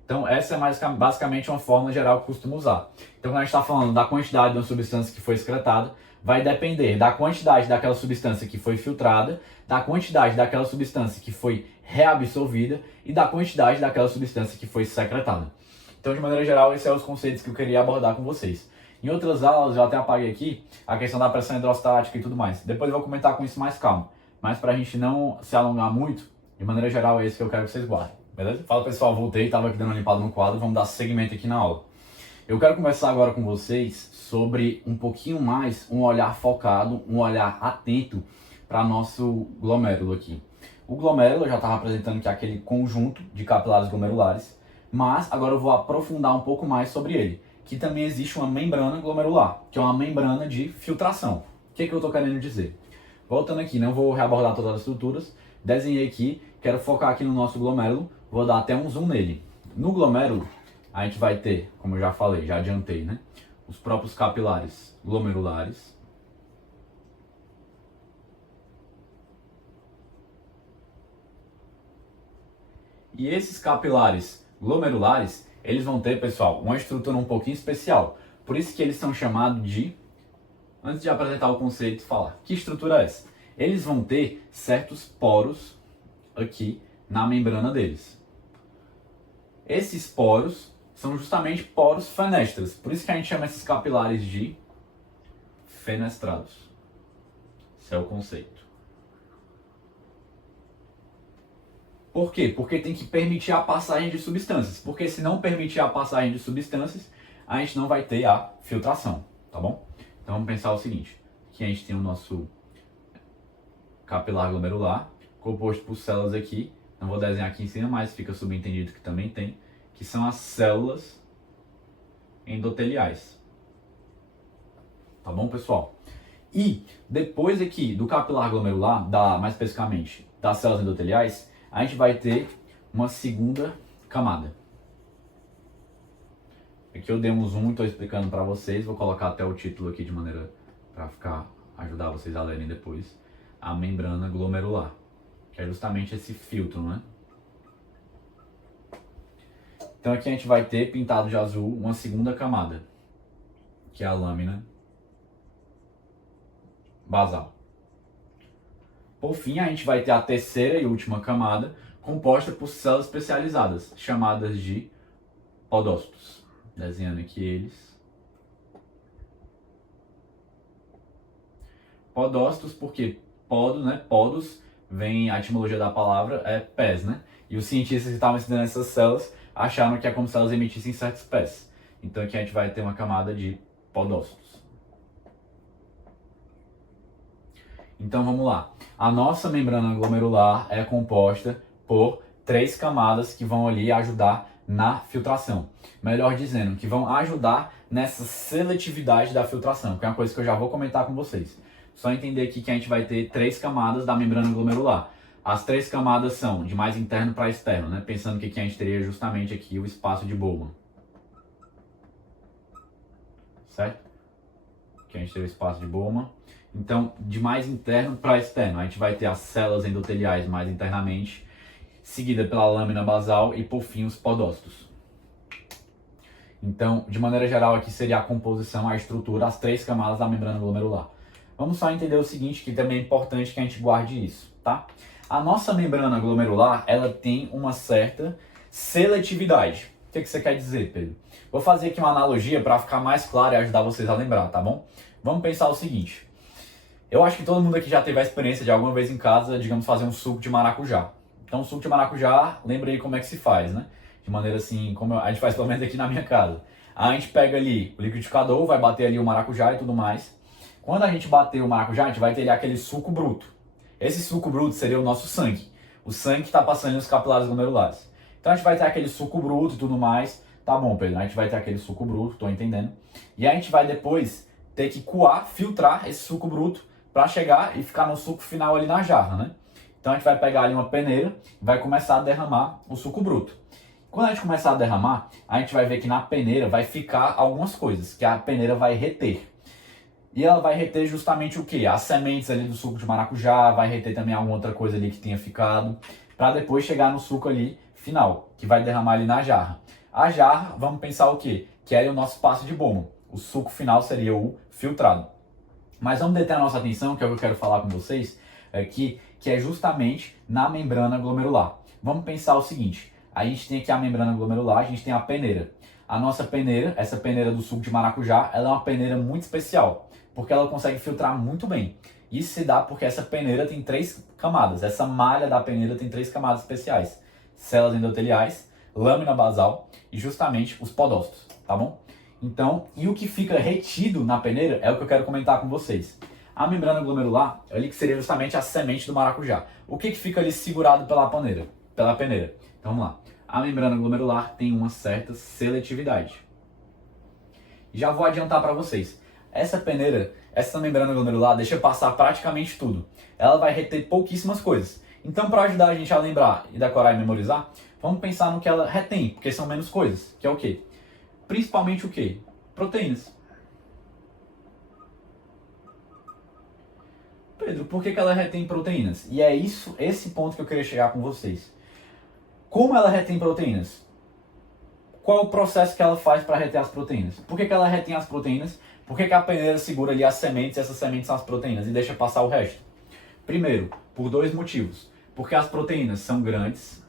Então essa é basicamente uma fórmula geral que eu costumo usar. Então quando a gente está falando da quantidade de uma substância que foi excretada, vai depender da quantidade daquela substância que foi filtrada, da quantidade daquela substância que foi reabsorvida e da quantidade daquela substância que foi secretada. Então de maneira geral esses são os conceitos que eu queria abordar com vocês. Em outras aulas eu até apaguei aqui a questão da pressão hidrostática e tudo mais. Depois eu vou comentar com isso mais calmo. Mas para a gente não se alongar muito, de maneira geral é isso que eu quero que vocês guardem. Beleza? Fala pessoal, voltei, estava aqui dando uma limpada no quadro, vamos dar seguimento aqui na aula. Eu quero conversar agora com vocês sobre um pouquinho mais um olhar focado, um olhar atento para nosso glomérulo aqui. O glomérulo eu já estava apresentando que é aquele conjunto de capilares glomerulares, mas agora eu vou aprofundar um pouco mais sobre ele, que também existe uma membrana glomerular, que é uma membrana de filtração. O que eu estou querendo dizer? Voltando aqui, não vou reabordar todas as estruturas, desenhei aqui, quero focar aqui no nosso glomérulo, vou dar até um zoom nele. No glomérulo, a gente vai ter, como eu já falei, já adiantei, né? Os próprios capilares glomerulares. E esses capilares glomerulares, eles vão ter, pessoal, uma estrutura um pouquinho especial. Por isso que eles são chamados de... Antes de apresentar o conceito, falar. Que estrutura é essa? Eles vão ter certos poros aqui na membrana deles. Esses poros são justamente poros fenestras. Por isso que a gente chama esses capilares de fenestrados. Esse é o conceito. Por quê? Porque tem que permitir a passagem de substâncias. Porque se não permitir a passagem de substâncias, a gente não vai ter a filtração, tá bom? Então vamos pensar o seguinte. Aqui a gente tem o nosso capilar glomerular, composto por células aqui. Não vou desenhar aqui em cima, mas fica subentendido que também tem, que são as células endoteliais. Tá bom, pessoal? E depois aqui do capilar glomerular, mais especificamente das células endoteliais, a gente vai ter uma segunda camada. Aqui eu dei um zoom e estou explicando para vocês, vou colocar até o título aqui de maneira para ajudar vocês a lerem depois. A membrana glomerular, que é justamente esse filtro, né? Então aqui a gente vai ter, pintado de azul, uma segunda camada, que é a lâmina basal. Por fim, a gente vai ter a terceira e última camada, composta por células especializadas, chamadas de podócitos. Desenhando aqui eles. podócitos, porque podo, né? Podos, vem a etimologia da palavra, é pés, né? E os cientistas que estavam estudando essas células acharam que é como se elas emitissem certos pés. Então aqui a gente vai ter uma camada de podócitos. Então vamos lá. A nossa membrana glomerular é composta por 3 camadas que vão ali ajudar na filtração. Melhor dizendo, que vão ajudar nessa seletividade da filtração, que é uma coisa que eu já vou comentar com vocês. Só entender aqui que a gente vai ter 3 camadas da membrana glomerular. As 3 camadas são de mais interno para externo, né? Pensando que aqui a gente teria justamente aqui o espaço de Bowman. Certo? Aqui a gente teria o espaço de Bowman. Então, de mais interno para externo, a gente vai ter as células endoteliais mais internamente, seguida pela lâmina basal e, por fim, os podócitos. Então, de maneira geral, aqui seria a composição, a estrutura, as 3 camadas da membrana glomerular. Vamos só entender o seguinte, que também é importante que a gente guarde isso, tá? A nossa membrana glomerular, ela tem uma certa seletividade. O que você quer dizer, Pedro? Vou fazer aqui uma analogia para ficar mais claro e ajudar vocês a lembrar, tá bom? Vamos pensar o seguinte. Eu acho que todo mundo aqui já teve a experiência de alguma vez em casa, digamos, fazer um suco de maracujá. Então, suco de maracujá, lembra aí como é que se faz, né? De maneira assim, como a gente faz pelo menos aqui na minha casa. A gente pega ali o liquidificador, vai bater ali o maracujá e tudo mais. Quando a gente bater o maracujá, a gente vai ter ali aquele suco bruto. Esse suco bruto seria o nosso sangue. O sangue que está passando nos capilares glomerulares. Então a gente vai ter aquele suco bruto e tudo mais. Tá bom, Pedro, a gente vai ter aquele suco bruto, tô entendendo. E a gente vai depois ter que coar, filtrar esse suco bruto para chegar e ficar no suco final ali na jarra, né? Então a gente vai pegar ali uma peneira e vai começar a derramar o suco bruto. Quando a gente começar a derramar, a gente vai ver que na peneira vai ficar algumas coisas, que a peneira vai reter. E ela vai reter justamente o quê? As sementes ali do suco de maracujá, vai reter também alguma outra coisa ali que tenha ficado, para depois chegar no suco ali final, que vai derramar ali na jarra. A jarra, vamos pensar o quê? Que é o nosso passo de Bowman. O suco final seria o filtrado. Mas vamos deter a nossa atenção, que é o que eu quero falar com vocês aqui, que é justamente na membrana glomerular. Vamos pensar o seguinte, a gente tem aqui a membrana glomerular, a gente tem a peneira. A nossa peneira, essa peneira do suco de maracujá, ela é uma peneira muito especial, porque ela consegue filtrar muito bem. Isso se dá porque essa peneira tem 3 camadas, essa malha da peneira tem 3 camadas especiais. Células endoteliais, lâmina basal e justamente os podócitos, tá bom? Então, e o que fica retido na peneira é o que eu quero comentar com vocês. A membrana glomerular, ali que seria justamente a semente do maracujá. O que fica ali segurado pela peneira? Então vamos lá. A membrana glomerular tem uma certa seletividade. Já vou adiantar para vocês. Essa peneira, essa membrana glomerular deixa passar praticamente tudo. Ela vai reter pouquíssimas coisas. Então, para ajudar a gente a lembrar e decorar e memorizar, vamos pensar no que ela retém, porque são menos coisas, que é o quê? Principalmente o quê? Proteínas. Pedro, por que ela retém proteínas? E é esse ponto que eu queria chegar com vocês. Como ela retém proteínas? Qual é o processo que ela faz para reter as proteínas? Por que ela retém as proteínas? Por que a peneira segura ali as sementes e essas sementes são as proteínas e deixa passar o resto? Primeiro, por 2 motivos. Porque as proteínas são grandes,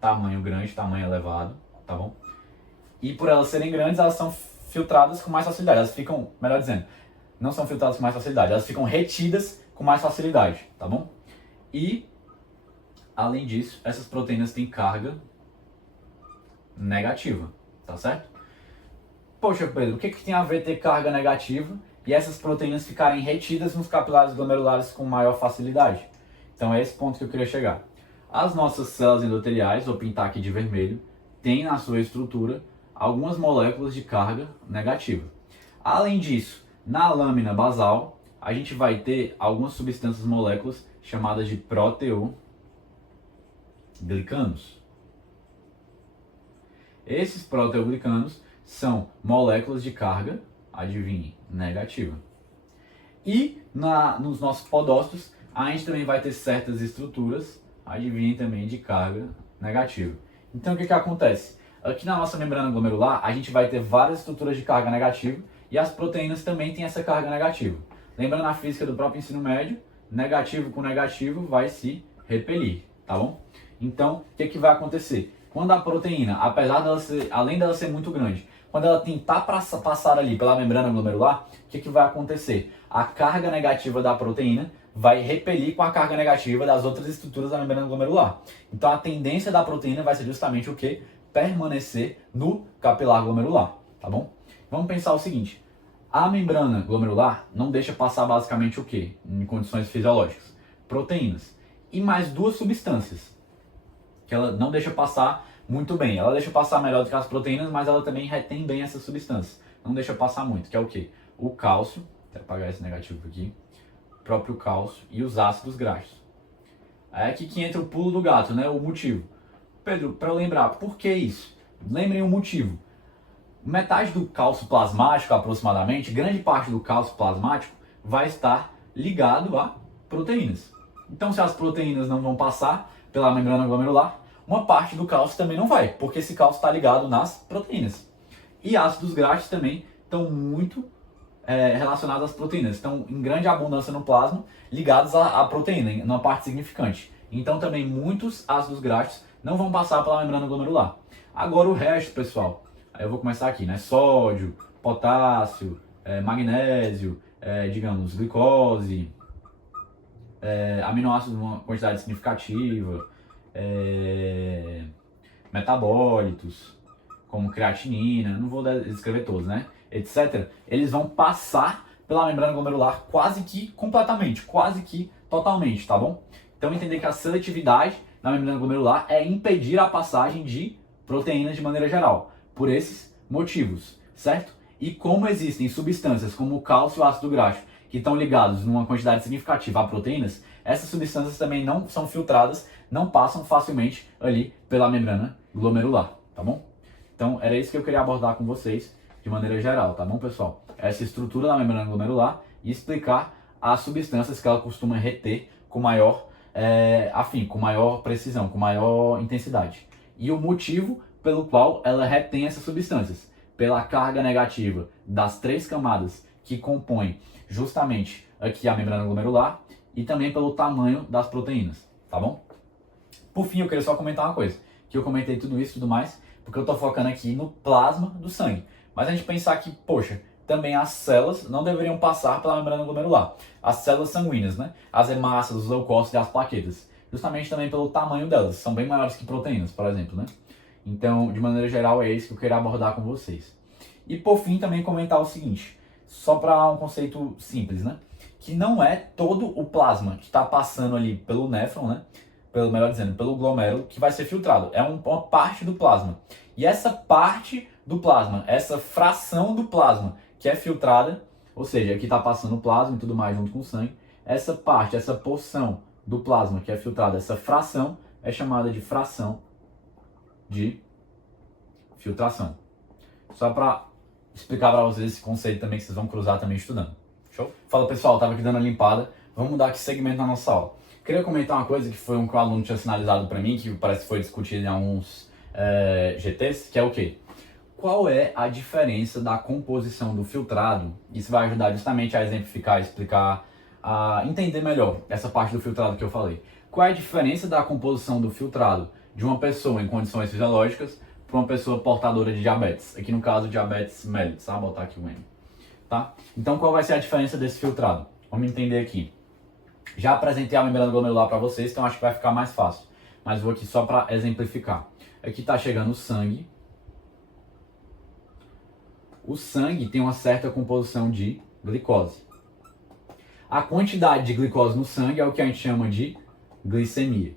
tamanho grande, tamanho elevado, tá bom? E por elas serem grandes, elas são filtradas com mais facilidade. Elas ficam, melhor dizendo, não são filtradas com mais facilidade, elas ficam retidas com mais facilidade, tá bom? E, além disso, essas proteínas têm carga negativa, tá certo? Poxa, Pedro, o que tem a ver ter carga negativa e essas proteínas ficarem retidas nos capilares glomerulares com maior facilidade? Então é esse ponto que eu queria chegar. As nossas células endoteliais, vou pintar aqui de vermelho, têm na sua estrutura algumas moléculas de carga negativa. Além disso, na lâmina basal, a gente vai ter algumas substâncias moléculas chamadas de proteoglicanos. Esses proteoglicanos são moléculas de carga, adivinhe, negativa. E nos nossos podócitos, a gente também vai ter certas estruturas, adivinhe também, de carga negativa. Então o que acontece? Aqui na nossa membrana glomerular, a gente vai ter várias estruturas de carga negativa e as proteínas também têm essa carga negativa. Lembrando na física do próprio ensino médio, negativo com negativo vai se repelir, tá bom? Então, o que vai acontecer? Quando a proteína, apesar dela ser, além dela ser muito grande, Quando ela tentar passar ali pela membrana glomerular, o que vai acontecer? A carga negativa da proteína vai repelir com a carga negativa das outras estruturas da membrana glomerular. Então a tendência da proteína vai ser justamente o quê? Permanecer no capilar glomerular, tá bom? Vamos pensar o seguinte, a membrana glomerular não deixa passar basicamente o quê? Em condições fisiológicas? Proteínas. E mais duas substâncias, que ela não deixa passar muito bem. Ela deixa passar melhor do que as proteínas, mas ela também retém bem essas substâncias. Não deixa passar muito, que é o quê? O cálcio, vou apagar esse negativo aqui, o próprio cálcio e os ácidos graxos. É aqui que entra o pulo do gato, né? O motivo. Pedro, para eu lembrar, por que isso? Lembrem o motivo. Metade do cálcio plasmático, aproximadamente, grande parte do cálcio plasmático vai estar ligado a proteínas. Então, se as proteínas não vão passar pela membrana glomerular, uma parte do cálcio também não vai, porque esse cálcio está ligado nas proteínas. E ácidos graxos também estão muito relacionados às proteínas, estão em grande abundância no plasma, ligados à proteína, numa parte significante. Então também muitos ácidos graxos não vão passar pela membrana glomerular. Agora o resto, pessoal, aí eu vou começar aqui, né? Sódio, potássio, magnésio, digamos, glicose, aminoácidos numa quantidade significativa, metabólitos, como creatinina, não vou descrever todos, né? Etc. Eles vão passar pela membrana glomerular quase que completamente, quase que totalmente, tá bom? Então entender que a seletividade na membrana glomerular é impedir a passagem de proteínas de maneira geral, por esses motivos, certo? E como existem substâncias como o cálcio e o ácido graxo que estão ligados numa quantidade significativa a proteínas, essas substâncias também não são filtradas, não passam facilmente ali pela membrana glomerular, tá bom? Então era isso que eu queria abordar com vocês de maneira geral, tá bom, pessoal? Essa estrutura da membrana glomerular e explicar as substâncias que ela costuma reter com maior com maior precisão, com maior intensidade. E o motivo pelo qual ela retém essas substâncias, pela carga negativa das 3 camadas que compõem justamente aqui a membrana glomerular e também pelo tamanho das proteínas, tá bom? Por fim, eu queria só comentar uma coisa, que eu comentei tudo isso e tudo mais, porque eu tô focando aqui no plasma do sangue. Mas a gente pensar que, poxa, também as células não deveriam passar pela membrana glomerular. As células sanguíneas, né? As hemácias, os leucócitos e as plaquetas. Justamente também pelo tamanho delas. São bem maiores que proteínas, por exemplo, né? Então, de maneira geral, é isso que eu queria abordar com vocês. E por fim, também comentar o seguinte, só para um conceito simples, né? Que não é todo o plasma que está passando ali pelo néfron, né? Melhor dizendo, pelo glomérulo, que vai ser filtrado. É uma parte do plasma. E essa parte do plasma, essa fração do plasma que é filtrada, ou seja, aqui está passando o plasma e tudo mais junto com o sangue, essa parte, essa porção do plasma que é filtrada, essa fração, é chamada de fração de filtração. Só para explicar para vocês esse conceito também que vocês vão cruzar também estudando. Show? Fala pessoal, tava aqui dando a limpada. Vamos mudar aqui segmento na nossa aula. Queria comentar uma coisa que foi que o aluno tinha sinalizado para mim, que parece que foi discutido em alguns GTs, que é o quê? Qual é a diferença da composição do filtrado? Isso vai ajudar justamente a exemplificar, explicar, a entender melhor essa parte do filtrado que eu falei. Qual é a diferença da composição do filtrado de uma pessoa em condições fisiológicas para uma pessoa portadora de diabetes? Aqui no caso, diabetes mellitus, tá? Vou botar aqui o M. Tá? Então, qual vai ser a diferença desse filtrado? Vamos entender aqui. Já apresentei a membrana glomerular para vocês, então acho que vai ficar mais fácil. Mas vou aqui só para exemplificar. Aqui está chegando o sangue. O sangue tem uma certa composição de glicose. A quantidade de glicose no sangue é o que a gente chama de glicemia.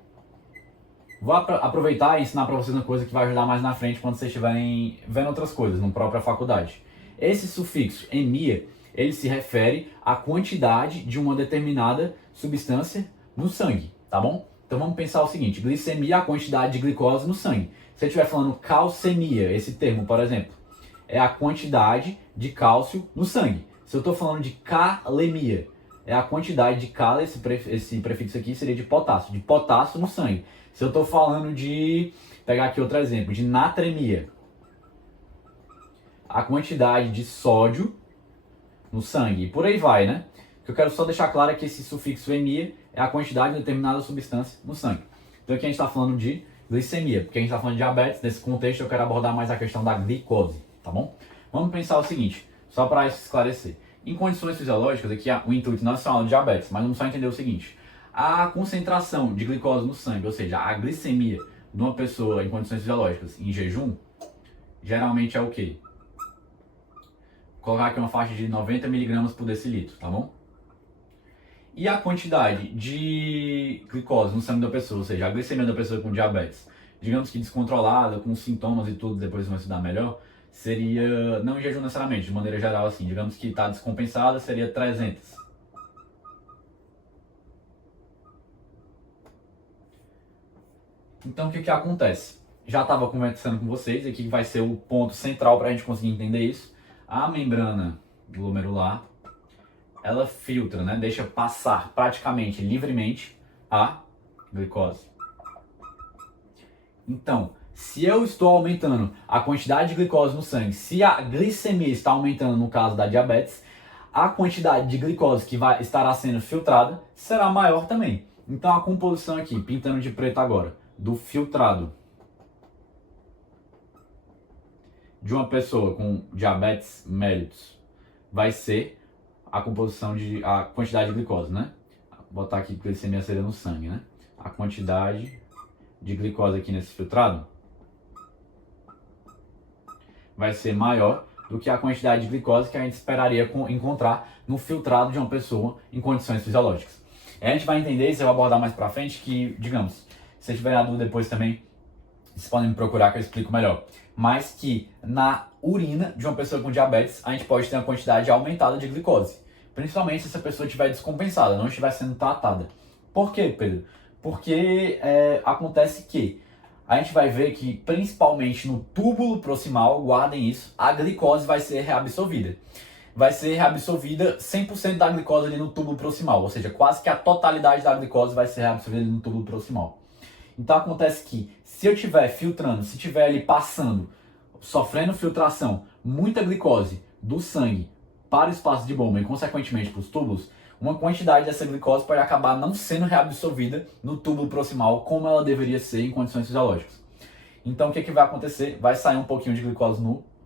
Vou aproveitar e ensinar para vocês uma coisa que vai ajudar mais na frente quando vocês estiverem vendo outras coisas, na própria faculdade. Esse sufixo emia, ele se refere à quantidade de uma determinada substância no sangue, tá bom? Então vamos pensar o seguinte, glicemia é a quantidade de glicose no sangue. Se eu estiver falando calcemia, esse termo, por exemplo, é a quantidade de cálcio no sangue. Se eu estou falando de calemia, é a quantidade de cal, esse prefixo aqui seria de potássio no sangue. Se eu estou falando de, pegar aqui outro exemplo, de natremia, a quantidade de sódio no sangue, e por aí vai, né? O que eu quero só deixar claro é que esse sufixo emia é a quantidade de determinada substância no sangue. Então aqui a gente está falando de glicemia, porque a gente está falando de diabetes, nesse contexto eu quero abordar mais a questão da glicose, tá bom? Vamos pensar o seguinte, só para esclarecer. Em condições fisiológicas, aqui o intuito não é só de diabetes, mas vamos só entender o seguinte. A concentração de glicose no sangue, ou seja, a glicemia de uma pessoa em condições fisiológicas em jejum, geralmente é o quê? Vou colocar aqui uma faixa de 90 mg por decilitro, tá bom? E a quantidade de glicose no sangue da pessoa, ou seja, a glicemia da pessoa com diabetes, digamos que descontrolada, com sintomas e tudo, depois vão estudar melhor, seria, não em jejum necessariamente, de maneira geral assim, digamos que está descompensada, seria 300. Então o que acontece? Já estava conversando com vocês, aqui vai ser o ponto central para a gente conseguir entender isso. A membrana glomerular, ela filtra, né, deixa passar praticamente livremente a glicose. Então, se eu estou aumentando a quantidade de glicose no sangue, se a glicemia está aumentando no caso da diabetes, a quantidade de glicose que estará sendo filtrada será maior também. Então a composição aqui, pintando de preto agora, do filtrado de uma pessoa com diabetes mellitus vai ser a composição a quantidade de glicose, né? Vou botar aqui que glicemia seria no sangue, né? A quantidade de glicose aqui nesse filtrado vai ser maior do que a quantidade de glicose que a gente esperaria encontrar no filtrado de uma pessoa em condições fisiológicas. A gente vai entender isso, eu vou abordar mais pra frente, que, digamos, se você tiver na dúvida depois também, vocês podem me procurar que eu explico melhor. Mas que na urina de uma pessoa com diabetes, a gente pode ter uma quantidade aumentada de glicose. Principalmente se essa pessoa estiver descompensada, não estiver sendo tratada. Por quê, Pedro? Porque acontece que a gente vai ver que, principalmente no túbulo proximal, guardem isso, a glicose vai ser reabsorvida. Vai ser reabsorvida 100% da glicose ali no túbulo proximal, ou seja, quase que a totalidade da glicose vai ser reabsorvida ali no túbulo proximal. Então acontece que, se eu estiver filtrando, se estiver ali passando, sofrendo filtração, muita glicose do sangue para o espaço de Bowman e consequentemente para os túbulos, uma quantidade dessa glicose pode acabar não sendo reabsorvida no túbulo proximal como ela deveria ser em condições fisiológicas. Então o que vai acontecer? Vai sair um pouquinho de glicose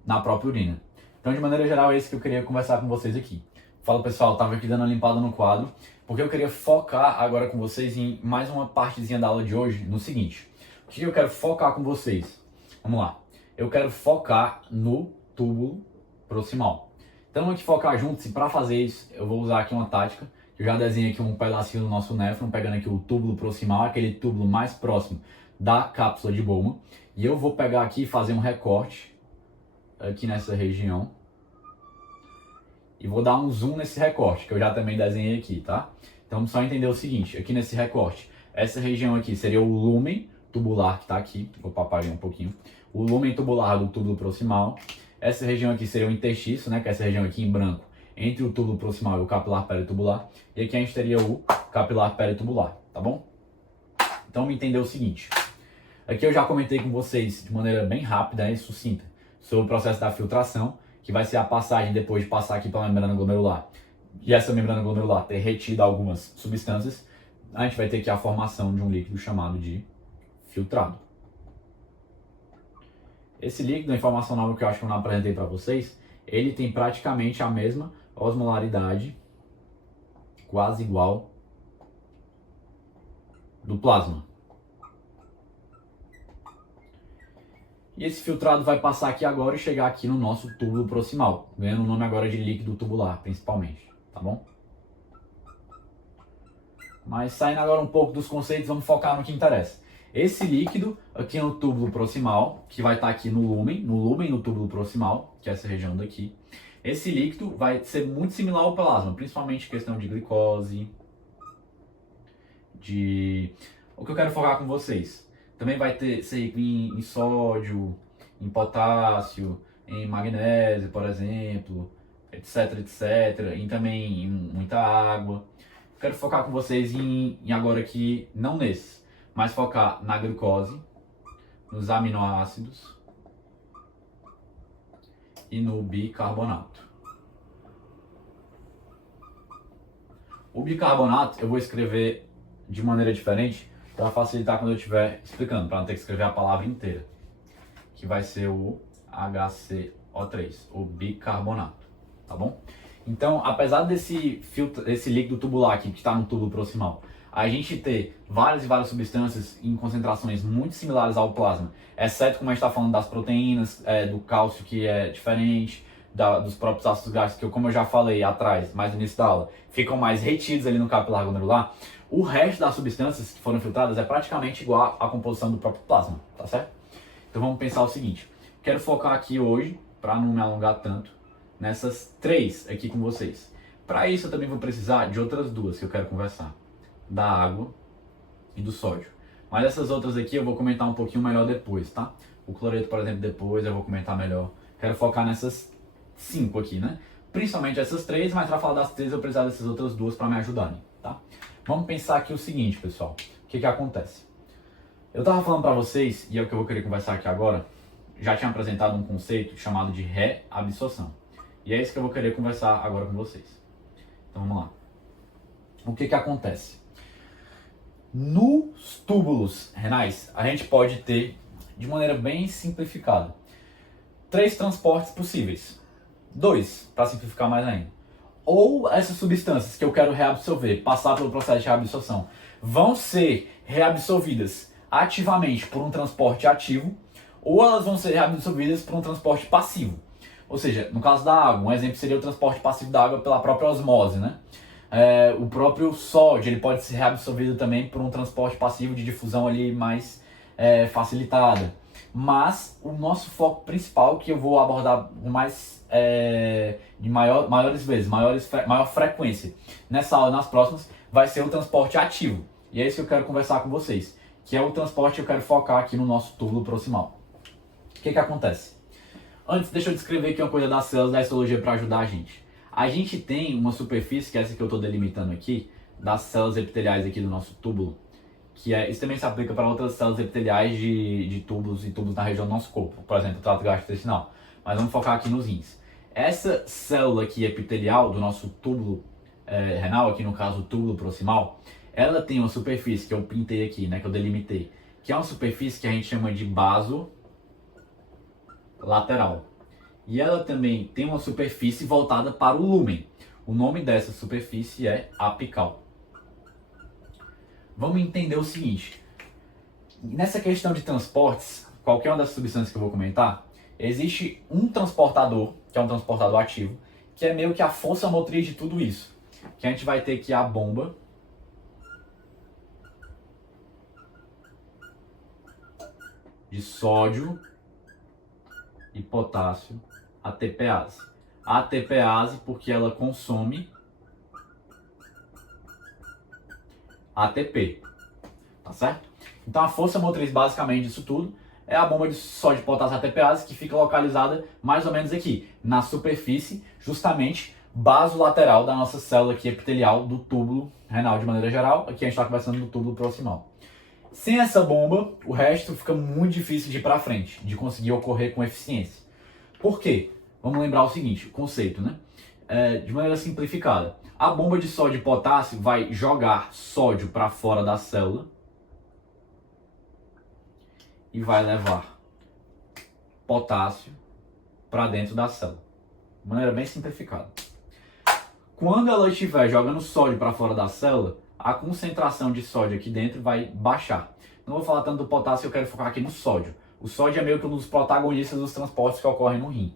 na própria urina. Então, de maneira geral, é isso que eu queria conversar com vocês aqui. Fala, pessoal, estava aqui dando uma limpada no quadro, porque eu queria focar agora com vocês em mais uma partezinha da aula de hoje, no seguinte. O que eu quero focar com vocês? Vamos lá. Eu quero focar no túbulo proximal. Então, vamos focar juntos, e para fazer isso, eu vou usar aqui uma tática. Eu já desenhei aqui um pedacinho do nosso néfron, pegando aqui o túbulo proximal, aquele túbulo mais próximo da cápsula de Bowman. E eu vou pegar aqui e fazer um recorte aqui nessa região. E vou dar um zoom nesse recorte, que eu já também desenhei aqui, tá? Então, vamos só entender o seguinte, aqui nesse recorte, essa região aqui seria o lúmen tubular que está aqui, vou apagar um pouquinho, o lúmen tubular do túbulo proximal. Essa região aqui seria o interstício, né, que é essa região aqui em branco, entre o túbulo proximal e o capilar peritubular. E aqui a gente teria o capilar peritubular, tá bom? Então, vamos entender o seguinte. Aqui eu já comentei com vocês de maneira bem rápida e sucinta sobre o processo da filtração, que vai ser a passagem depois de passar aqui pela membrana glomerular. E essa membrana glomerular ter retido algumas substâncias, a gente vai ter aqui a formação de um líquido chamado de filtrado. Esse líquido, a informação nova que eu acho que eu não apresentei para vocês, ele tem praticamente a mesma osmolaridade, quase igual, do plasma. E esse filtrado vai passar aqui agora e chegar aqui no nosso túbulo proximal, ganhando o nome agora de líquido tubular, principalmente, tá bom? Mas saindo agora um pouco dos conceitos, vamos focar no que interessa. Esse líquido aqui no túbulo proximal, que vai estar aqui no lúmen no túbulo proximal, que é essa região daqui. Esse líquido vai ser muito similar ao plasma, principalmente questão de glicose, O que eu quero focar com vocês? Também vai ser rico em sódio, em potássio, em magnésio, por exemplo, etc, etc. E também em muita água. Quero focar com vocês em agora aqui, não nesses, mas focar na glicose, nos aminoácidos e no bicarbonato. O bicarbonato eu vou escrever de maneira diferente para facilitar quando eu estiver explicando, para não ter que escrever a palavra inteira, que vai ser o HCO. O3, o bicarbonato, tá bom? Então, apesar desse líquido tubular aqui que está no túbulo proximal, a gente ter várias e várias substâncias em concentrações muito similares ao plasma, exceto como a gente está falando das proteínas, do cálcio que é diferente, dos próprios ácidos graxos, que como eu já falei atrás, mais no início da aula, ficam mais retidos ali no capilar glomerular, o resto das substâncias que foram filtradas é praticamente igual à composição do próprio plasma, tá certo? Então vamos pensar o seguinte, quero focar aqui hoje, para não me alongar tanto, nessas 3 aqui com vocês. Para isso eu também vou precisar de outras 2 que eu quero conversar, da água e do sódio. Mas essas outras aqui eu vou comentar um pouquinho melhor depois, tá? O cloreto, por exemplo, depois eu vou comentar melhor. Quero focar nessas 5 aqui, né? Principalmente essas 3, mas para falar das 3 eu precisar dessas outras 2 para me ajudarem, tá? Vamos pensar aqui o seguinte, pessoal. O que acontece? Eu estava falando para vocês, e é o que eu vou querer conversar aqui agora, já tinha apresentado um conceito chamado de reabsorção. E é isso que eu vou querer conversar agora com vocês. Então vamos lá. O que acontece? Nos túbulos renais, a gente pode ter, de maneira bem simplificada, 3 transportes possíveis. 2, para simplificar mais ainda. Ou essas substâncias que eu quero reabsorver, passar pelo processo de reabsorção, vão ser reabsorvidas ativamente por um transporte ativo, ou elas vão ser reabsorvidas por um transporte passivo. Ou seja, no caso da água, um exemplo seria o transporte passivo da água pela própria osmose, né? O próprio sódio ele pode ser reabsorvido também por um transporte passivo de difusão ali mais facilitada. Mas o nosso foco principal, que eu vou abordar maiores vezes, maior frequência nessa aula e nas próximas, vai ser o transporte ativo. E é isso que eu quero conversar com vocês, que é o transporte que eu quero focar aqui no nosso túbulo proximal. O que acontece? Antes, deixa eu descrever aqui uma coisa das células da histologia para ajudar a gente. A gente tem uma superfície, que é essa que eu estou delimitando aqui, das células epiteliais aqui do nosso túbulo, isso também se aplica para outras células epiteliais de túbulos e túbulos na região do nosso corpo, por exemplo, o trato gastrointestinal. Mas vamos focar aqui nos rins. Essa célula aqui epitelial do nosso túbulo renal, aqui no caso o túbulo proximal, ela tem uma superfície que eu pintei aqui, né, que eu delimitei, que é uma superfície que a gente chama de basolateral. E ela também tem uma superfície voltada para o lúmen. O nome dessa superfície é apical. Vamos entender o seguinte. Nessa questão de transportes, qualquer uma das substâncias que eu vou comentar, existe um transportador, que é um transportador ativo, que é meio que a força motriz de tudo isso. Que a gente vai ter aqui a bomba de sódio e potássio, ATPase. A ATPase porque ela consome ATP, tá certo? Então a força motriz basicamente disso tudo é a bomba de sódio e potássio ATPase, que fica localizada mais ou menos aqui, na superfície, justamente basolateral da nossa célula aqui epitelial do túbulo renal de maneira geral. Aqui a gente está conversando do túbulo proximal. Sem essa bomba, o resto fica muito difícil de ir para frente, de conseguir ocorrer com eficiência. Por quê? Vamos lembrar o seguinte, o conceito, né? De maneira simplificada. A bomba de sódio e potássio vai jogar sódio para fora da célula e vai levar potássio para dentro da célula. De maneira bem simplificada. Quando ela estiver jogando sódio para fora da célula, a concentração de sódio aqui dentro vai baixar. Não vou falar tanto do potássio, eu quero focar aqui no sódio. O sódio é meio que um dos protagonistas dos transportes que ocorrem no rim.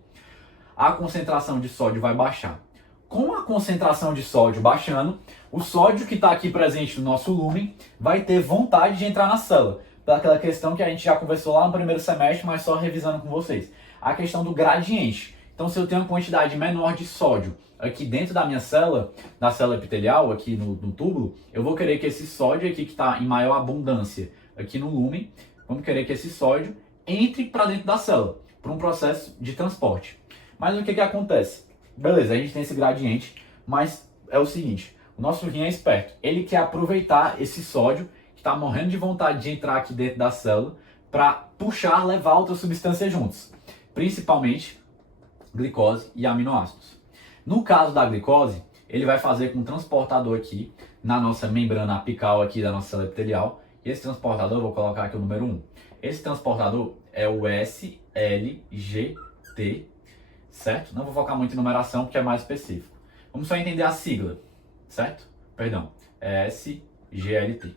A concentração de sódio vai baixar. Com a concentração de sódio baixando, o sódio que está aqui presente no nosso lúmen vai ter vontade de entrar na célula. Pelaquela questão que a gente já conversou lá no primeiro semestre, mas só revisando com vocês. A questão do gradiente. Então, se eu tenho uma quantidade menor de sódio aqui dentro da minha célula, da célula epitelial, aqui no túbulo, eu vou querer que esse sódio aqui que está em maior abundância aqui no lúmen, vamos querer que esse sódio entre para dentro da célula, por um processo de transporte. Mas o que acontece? Beleza, a gente tem esse gradiente, mas é o seguinte, o nosso rim é esperto, ele quer aproveitar esse sódio que está morrendo de vontade de entrar aqui dentro da célula para puxar, levar outras substâncias juntos, principalmente glicose e aminoácidos. No caso da glicose, ele vai fazer com um transportador aqui na nossa membrana apical aqui da nossa célula epitelial, e esse transportador, eu vou colocar aqui o número 1. Esse transportador é o SLGT, certo? Não vou focar muito em numeração porque é mais específico. Vamos só entender a sigla, certo? Perdão, é SGLT.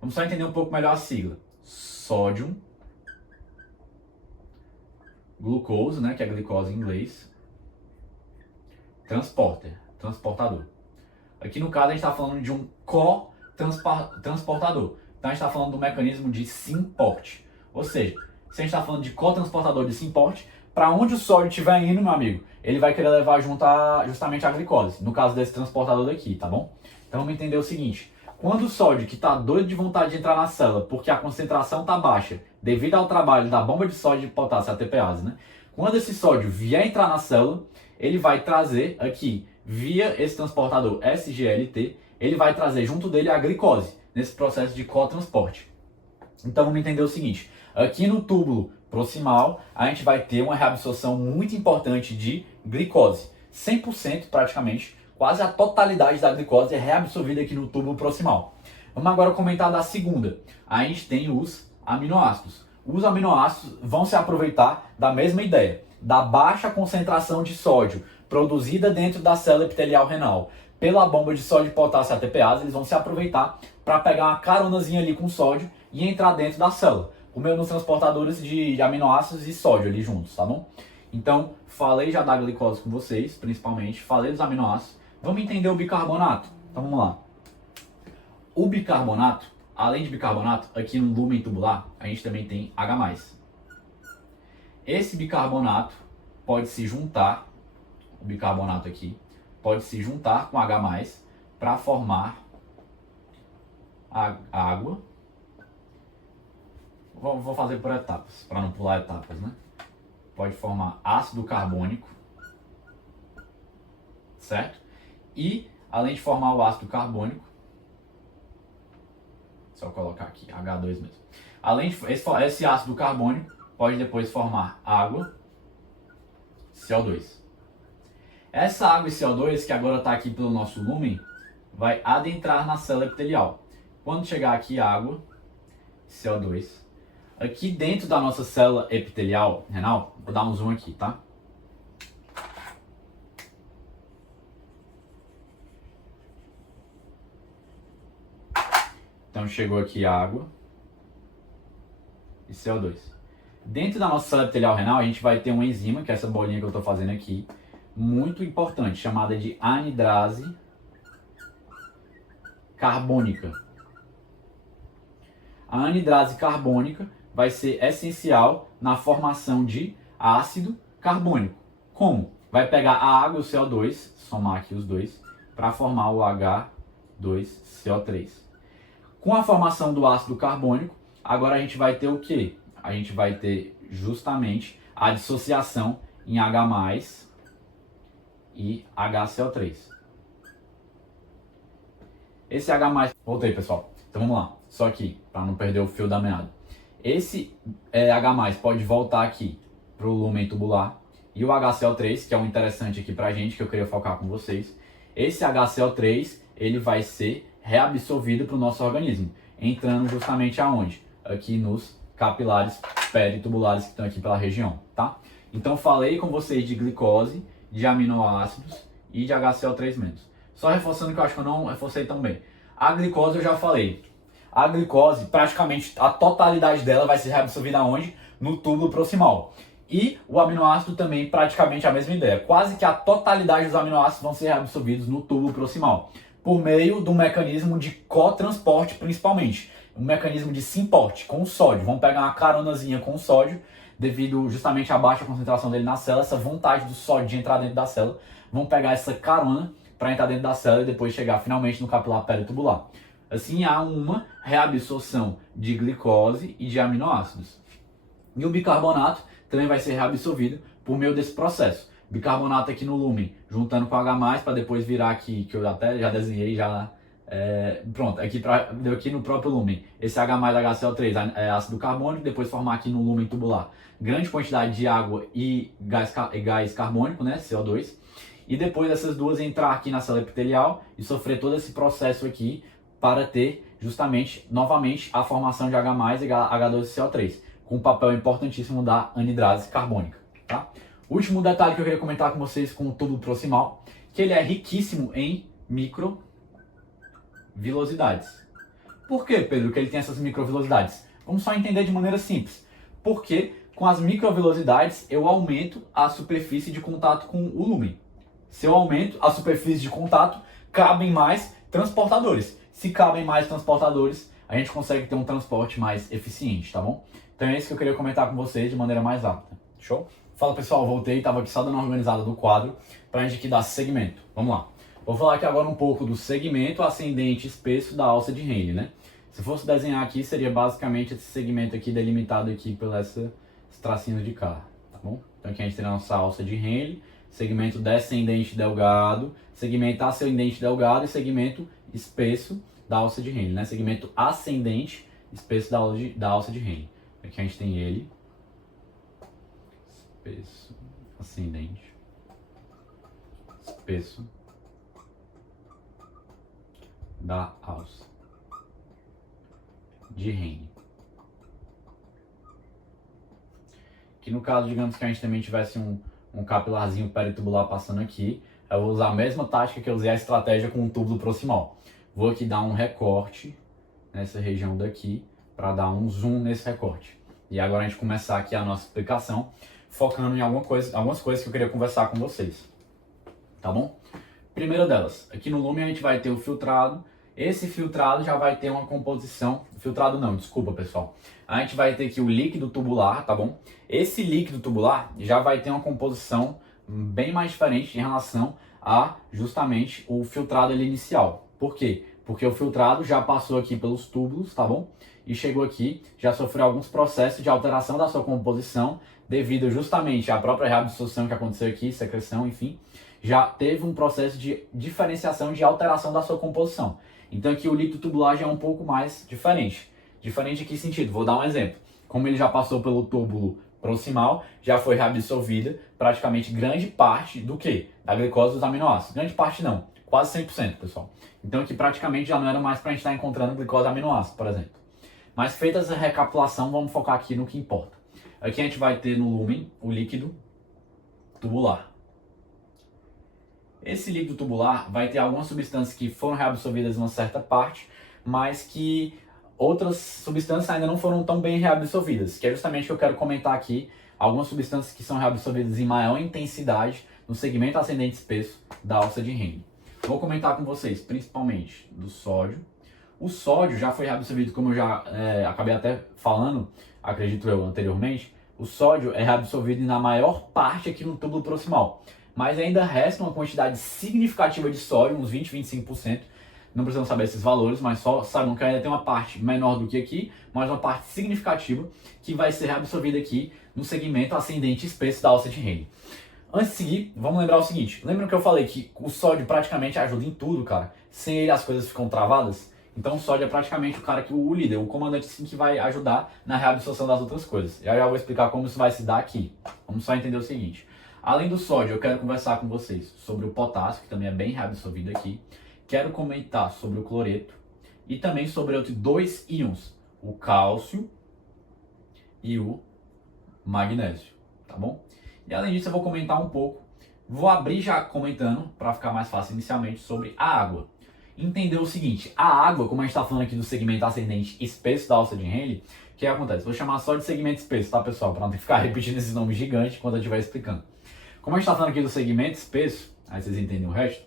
Vamos só entender um pouco melhor a sigla. Sódio, glucose, né, que é glicose em inglês, transportador. Aqui no caso a gente está falando de um cotransportador. Então a gente está falando do mecanismo de syn-port. Ou seja, se a gente está falando de cotransportador de syn-port, para onde o sódio estiver indo, meu amigo, ele vai querer levar justamente a glicose, no caso desse transportador daqui, tá bom? Então vamos entender o seguinte: quando o sódio que está doido de vontade de entrar na célula, porque a concentração está baixa, devido ao trabalho da bomba de sódio e potássio, ATPase, né? Quando esse sódio vier entrar na célula, ele vai trazer aqui, via esse transportador SGLT, ele vai trazer junto dele a glicose, nesse processo de cotransporte. Então vamos entender o seguinte: aqui no túbulo proximal, a gente vai ter uma reabsorção muito importante de glicose. 100% praticamente, quase a totalidade da glicose é reabsorvida aqui no túbulo proximal. Vamos agora comentar da segunda. A gente tem os aminoácidos. Os aminoácidos vão se aproveitar da mesma ideia, da baixa concentração de sódio produzida dentro da célula epitelial renal pela bomba de sódio e potássio ATPase. Eles vão se aproveitar para pegar uma caronazinha ali com sódio e entrar dentro da célula, comendo os transportadores de aminoácidos e sódio ali juntos, tá bom? Então, falei já da glicose com vocês, principalmente, falei dos aminoácidos. Vamos entender o bicarbonato? Então vamos lá. O bicarbonato, além de bicarbonato, aqui no lúmen tubular, a gente também tem H+. Esse bicarbonato pode se juntar, o bicarbonato aqui, pode se juntar com H+, para formar a água. Vou fazer por etapas, para não pular etapas, né? Pode formar ácido carbônico, certo? E, além de formar o ácido carbônico, só colocar aqui, H2 mesmo. Além de esse ácido carbônico, pode depois formar água, CO2. Essa água e CO2, que agora está aqui pelo nosso lúmen, vai adentrar na célula epitelial. Quando chegar aqui água, CO2, aqui dentro da nossa célula epitelial renal, vou dar um zoom aqui, tá? Então chegou aqui água e CO2. Dentro da nossa célula epitelial renal, a gente vai ter uma enzima, que é essa bolinha que eu estou fazendo aqui, muito importante, chamada de anidrase carbônica. A anidrase carbônica vai ser essencial na formação de ácido carbônico. Como? Vai pegar a água e o CO2, somar aqui os dois, para formar o H2CO3. Com a formação do ácido carbônico, agora a gente vai ter o quê? A gente vai ter justamente a dissociação em H+, e HCO3. Esse H+... Voltei, pessoal. Então vamos lá. Só aqui, para não perder o fio da meada. Esse H+, pode voltar aqui para o lúmen tubular. E o HCO3, que é um interessante aqui para a gente, que eu queria focar com vocês. Esse HCO3, ele vai ser reabsorvido para o nosso organismo. Entrando justamente aonde? Aqui nos capilares peritubulares que estão aqui pela região, tá? Então falei com vocês de glicose, de aminoácidos e de HCO3-. Só reforçando que eu acho que eu não reforcei tão bem. A glicose eu já falei. A glicose, praticamente a totalidade dela vai ser reabsorvida aonde? No túbulo proximal. E o aminoácido também, praticamente a mesma ideia. Quase que a totalidade dos aminoácidos vão ser reabsorvidos no túbulo proximal, por meio do mecanismo de cotransporte, principalmente. Um mecanismo de syn-port, com o sódio. Vamos pegar uma caronazinha com o sódio, devido justamente à baixa concentração dele na célula, essa vontade do sódio de entrar dentro da célula. Vamos pegar essa carona para entrar dentro da célula e depois chegar finalmente no capilar peritubular. Assim, há uma reabsorção de glicose e de aminoácidos. E o bicarbonato também vai ser reabsorvido por meio desse processo. Bicarbonato aqui no lúmen, juntando com H+, para depois virar aqui, que eu até já desenhei, pronto, aqui no próprio lúmen. Esse H+, HCO3 é ácido carbônico, depois formar aqui no lúmen tubular grande quantidade de água e gás carbônico, né, CO2. E depois essas duas entrar aqui na célula epitelial e sofrer todo esse processo aqui para ter justamente, novamente, a formação de H+, e H2CO3, com um papel importantíssimo da anidrase carbônica, tá? Último detalhe que eu queria comentar com vocês com o túbulo proximal, que ele é riquíssimo em microvilosidades. Por que, Pedro, que ele tem essas microvilosidades? Vamos só entender de maneira simples. Porque com as microvilosidades eu aumento a superfície de contato com o lúmen. Se eu aumento a superfície de contato, cabem mais transportadores. Se cabem mais transportadores, a gente consegue ter um transporte mais eficiente, tá bom? Então é isso que eu queria comentar com vocês de maneira mais rápida. Show? Fala pessoal, voltei, estava aqui só dando uma organizada do quadro para a gente aqui dar segmento. Vamos lá. Vou falar aqui agora um pouco do segmento ascendente espesso da alça de Henle, né? Se fosse desenhar aqui, seria basicamente esse segmento aqui delimitado aqui por esses tracinhos de cá, tá bom? Então aqui a gente tem a nossa alça de Henle, segmento descendente delgado, segmento ascendente delgado e segmento espesso da alça de Henle, né? Segmento ascendente espesso da alça de Henle. Aqui a gente tem ele, espesso, ascendente, espesso da alça de Henle. Que no caso, digamos que a gente também tivesse um capilarzinho peritubular passando aqui, eu vou usar a mesma tática que eu usei a estratégia com o túbulo proximal. Vou aqui dar um recorte nessa região daqui para dar um zoom nesse recorte. E agora a gente começar aqui a nossa explicação, focando em algumas coisas que eu queria conversar com vocês. Tá bom? Primeira delas, aqui no lume a gente vai ter o filtrado. Esse filtrado já vai ter uma composição... Filtrado não, desculpa pessoal. A gente vai ter aqui o líquido tubular, tá bom? Esse líquido tubular já vai ter uma composição bem mais diferente em relação a justamente o filtrado ali inicial. Por quê? Porque o filtrado já passou aqui pelos túbulos, tá bom? E chegou aqui, já sofreu alguns processos de alteração da sua composição devido justamente à própria reabsorção que aconteceu aqui, secreção, enfim. Já teve um processo de diferenciação, de alteração da sua composição. Então aqui o líquido tubular já é um pouco mais diferente. Diferente em que sentido? Vou dar um exemplo. Como ele já passou pelo túbulo proximal, já foi reabsorvida praticamente grande parte do quê? Da glicose dos aminoácidos. Grande parte não, quase 100%, pessoal. Então aqui praticamente já não era mais para a gente estar encontrando glicose e aminoácidos, por exemplo. Mas feita essa recapitulação, vamos focar aqui no que importa. Aqui a gente vai ter no lumen o líquido tubular. Esse líquido tubular vai ter algumas substâncias que foram reabsorvidas em uma certa parte, mas que outras substâncias ainda não foram tão bem reabsorvidas, que é justamente o que eu quero comentar aqui, algumas substâncias que são reabsorvidas em maior intensidade no segmento ascendente espesso da alça de Henle. Vou comentar com vocês, principalmente do sódio. O sódio já foi reabsorvido, como eu já acabei até falando, acredito eu, anteriormente, o sódio é reabsorvido na maior parte aqui no túbulo proximal. Mas ainda resta uma quantidade significativa de sódio, uns 20, 25%. Não precisam saber esses valores, mas só saibam que ainda tem uma parte menor do que aqui, mas uma parte significativa que vai ser reabsorvida aqui no segmento ascendente espesso da alça de Henle. Antes de seguir, vamos lembrar o seguinte. Lembra que eu falei que o sódio praticamente ajuda em tudo, cara? Sem ele as coisas ficam travadas? Então o sódio é praticamente o cara que o líder, o comandante sim, que vai ajudar na reabsorção das outras coisas. Já vou explicar como isso vai se dar aqui. Vamos só entender o seguinte. Além do sódio, eu quero conversar com vocês sobre o potássio, que também é bem reabsorvido aqui. Quero comentar sobre o cloreto e também sobre outros dois íons, o cálcio e o magnésio, tá bom? E além disso eu vou comentar um pouco, vou abrir já comentando, para ficar mais fácil inicialmente, sobre a água. Entender o seguinte, a água, como a gente está falando aqui do segmento ascendente espesso da alça de Henle, o que acontece? Vou chamar só de segmento espesso, tá pessoal? Para não ter que ficar repetindo esses nomes gigantes quando eu estiver explicando. Como a gente está falando aqui do segmento espesso, aí vocês entendem o resto,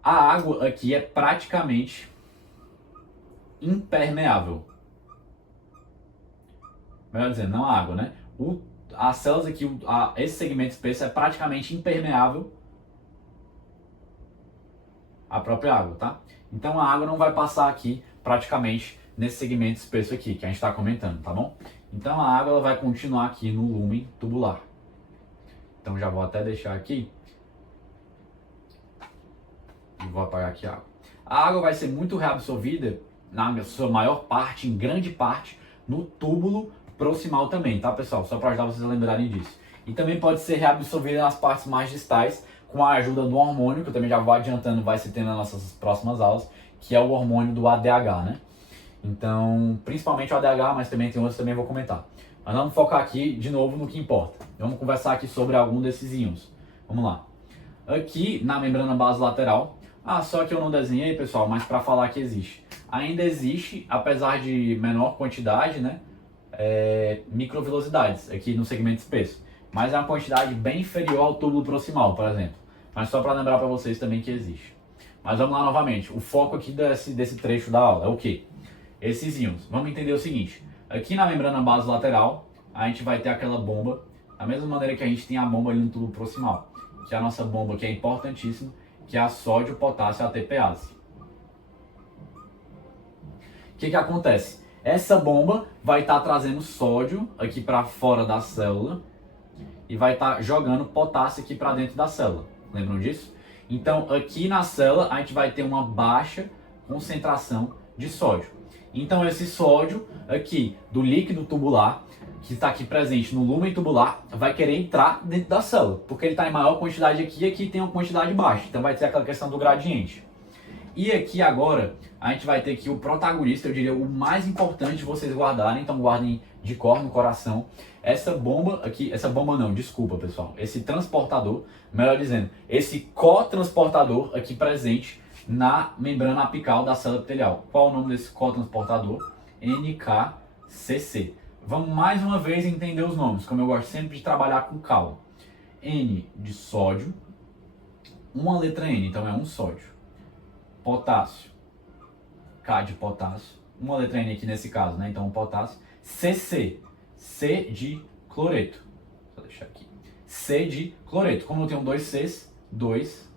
a água aqui é praticamente impermeável. Melhor dizendo, não a água, né? As células aqui, esse segmento espesso é praticamente impermeável à própria água, tá? Então a água não vai passar aqui praticamente nesse segmento espesso aqui, que a gente está comentando, tá bom? Então a água ela vai continuar aqui no lumen tubular. Então já vou até deixar aqui. E vou apagar aqui a água. A água vai ser muito reabsorvida, na sua maior parte, em grande parte, no túbulo proximal também, tá pessoal? Só para ajudar vocês a lembrarem disso. E também pode ser reabsorvida nas partes mais distais, com a ajuda do hormônio, que eu também já vou adiantando, vai se ter nas nossas próximas aulas, que é o hormônio do ADH, né? Então, principalmente o ADH, mas também tem outros que também vou comentar. Mas vamos focar aqui de novo no que importa. Vamos conversar aqui sobre algum desses íons. Vamos lá. Aqui na membrana base lateral, só que eu não desenhei, pessoal, mas para falar que existe. Ainda existe, apesar de menor quantidade, né, microvilosidades aqui no segmento espesso. Mas é uma quantidade bem inferior ao túbulo proximal, por exemplo. Mas só para lembrar para vocês também que existe. Mas vamos lá novamente. O foco aqui desse trecho da aula é o quê? Esses íons. Vamos entender o seguinte. Aqui na membrana base lateral, a gente vai ter aquela bomba, da mesma maneira que a gente tem a bomba ali no túbulo proximal, que é a nossa bomba que é importantíssima, que é a sódio, potássio ATPase. O que acontece? Essa bomba vai estar trazendo sódio aqui para fora da célula e vai estar jogando potássio aqui para dentro da célula. Lembram disso? Então aqui na célula a gente vai ter uma baixa concentração de sódio. Então esse sódio aqui do líquido tubular, que está aqui presente no lúmen tubular, vai querer entrar dentro da célula, porque ele está em maior quantidade aqui e aqui tem uma quantidade baixa. Então vai ter aquela questão do gradiente. E aqui agora a gente vai ter aqui o protagonista, eu diria o mais importante de vocês guardarem, então guardem de cor no coração. Essa bomba aqui, essa bomba não, desculpa pessoal, esse transportador, melhor dizendo, esse cotransportador aqui presente na membrana apical da célula epitelial. Qual o nome desse cotransportador? NKCC. Vamos mais uma vez entender os nomes, como eu gosto sempre de trabalhar com calma. N de sódio, uma letra N, então é um sódio. Potássio, K de potássio, uma letra N aqui nesse caso, né? Então potássio. CC, C de cloreto. Vou deixar aqui. C de cloreto. Como eu tenho dois Cs, dois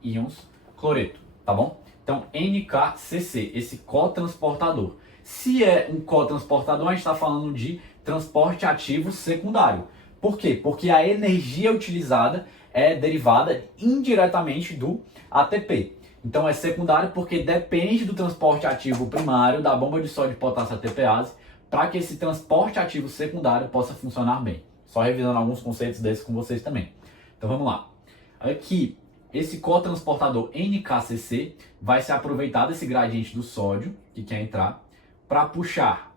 íons cloreto, tá bom? Então NKCC, esse cotransportador. Se é um cotransportador, a gente está falando de transporte ativo secundário. Por quê? Porque a energia utilizada é derivada indiretamente do ATP. Então é secundário porque depende do transporte ativo primário da bomba de sódio e potássio ATPase para que esse transporte ativo secundário possa funcionar bem. Só revisando alguns conceitos desses com vocês também. Então vamos lá. Aqui, esse cotransportador NKCC vai se aproveitar desse gradiente do sódio que quer entrar para puxar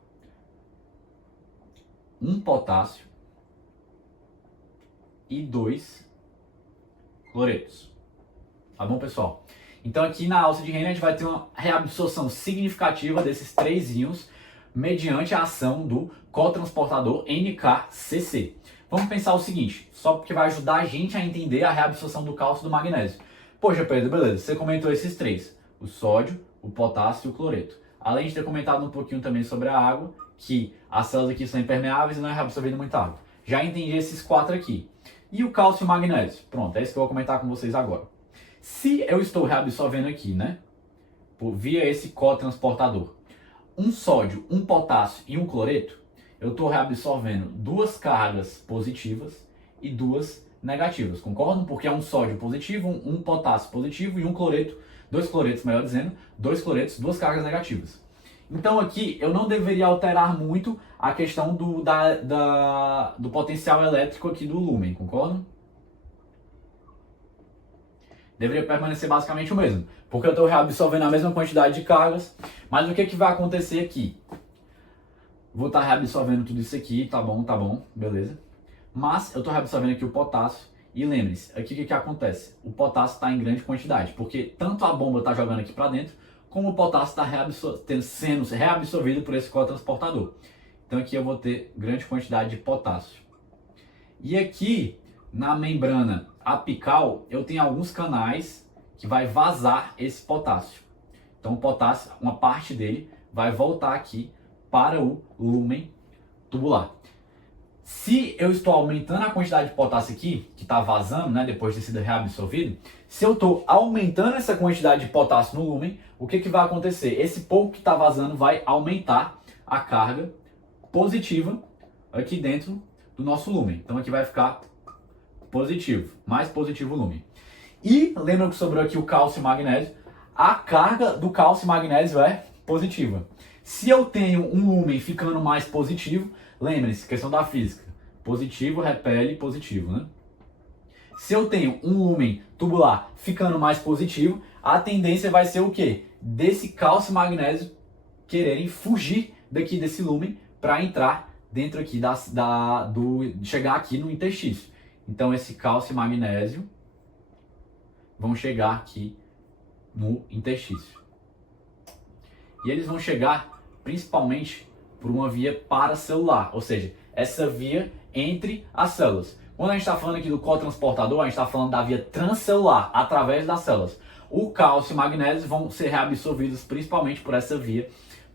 um potássio e dois cloretos. Tá bom, pessoal? Então aqui na alça de Henle a gente vai ter uma reabsorção significativa desses três íons mediante a ação do cotransportador NKCC. Vamos pensar o seguinte, só porque vai ajudar a gente a entender a reabsorção do cálcio e do magnésio. Poxa, Pedro, beleza, você comentou esses três, o sódio, o potássio e o cloreto. Além de ter comentado um pouquinho também sobre a água, que as células aqui são impermeáveis e não é reabsorvida muita água. Já entendi esses quatro aqui. E o cálcio e o magnésio? Pronto, é isso que eu vou comentar com vocês agora. Se eu estou reabsorvendo aqui, né, via esse cotransportador, um sódio, um potássio e um cloreto, eu estou reabsorvendo duas cargas positivas e duas negativas, concordam? Porque é um sódio positivo, um potássio positivo e um cloreto, dois cloretos, melhor dizendo, dois cloretos, duas cargas negativas. Então aqui eu não deveria alterar muito a questão do potencial elétrico aqui do lúmen, concordam? Deveria permanecer basicamente o mesmo, porque eu estou reabsorvendo a mesma quantidade de cargas, mas o que vai acontecer aqui? Vou estar reabsorvendo tudo isso aqui, tá bom, beleza. Mas eu estou reabsorvendo aqui o potássio, e lembre-se, aqui o que acontece? O potássio está em grande quantidade, porque tanto a bomba está jogando aqui para dentro, como o potássio está sendo reabsorvido por esse cotransportador. Então aqui eu vou ter grande quantidade de potássio. E aqui, na membrana apical, eu tenho alguns canais que vai vazar esse potássio. Então o potássio, uma parte dele, vai voltar aqui para o lúmen tubular. Se eu estou aumentando a quantidade de potássio aqui, que está vazando, né, depois de ter sido reabsorvido, se eu estou aumentando essa quantidade de potássio no lúmen, o que vai acontecer? Esse pouco que está vazando vai aumentar a carga positiva aqui dentro do nosso lúmen. Então aqui vai ficar positivo, mais positivo o lúmen. E lembra que sobrou aqui o cálcio e magnésio? A carga do cálcio e magnésio é positiva. Se eu tenho um lúmen ficando mais positivo, lembre-se, questão da física, positivo repele positivo, né? Se eu tenho um lúmen tubular ficando mais positivo, a tendência vai ser o quê? Desse cálcio e magnésio quererem fugir daqui desse lumen para entrar dentro aqui chegar aqui no interstício. Então esse cálcio e magnésio vão chegar aqui no interstício. E eles vão chegar principalmente por uma via paracelular, ou seja, essa via entre as células. Quando a gente está falando aqui do cotransportador, a gente está falando da via transcelular, através das células. O cálcio e o magnésio vão ser reabsorvidos principalmente por essa via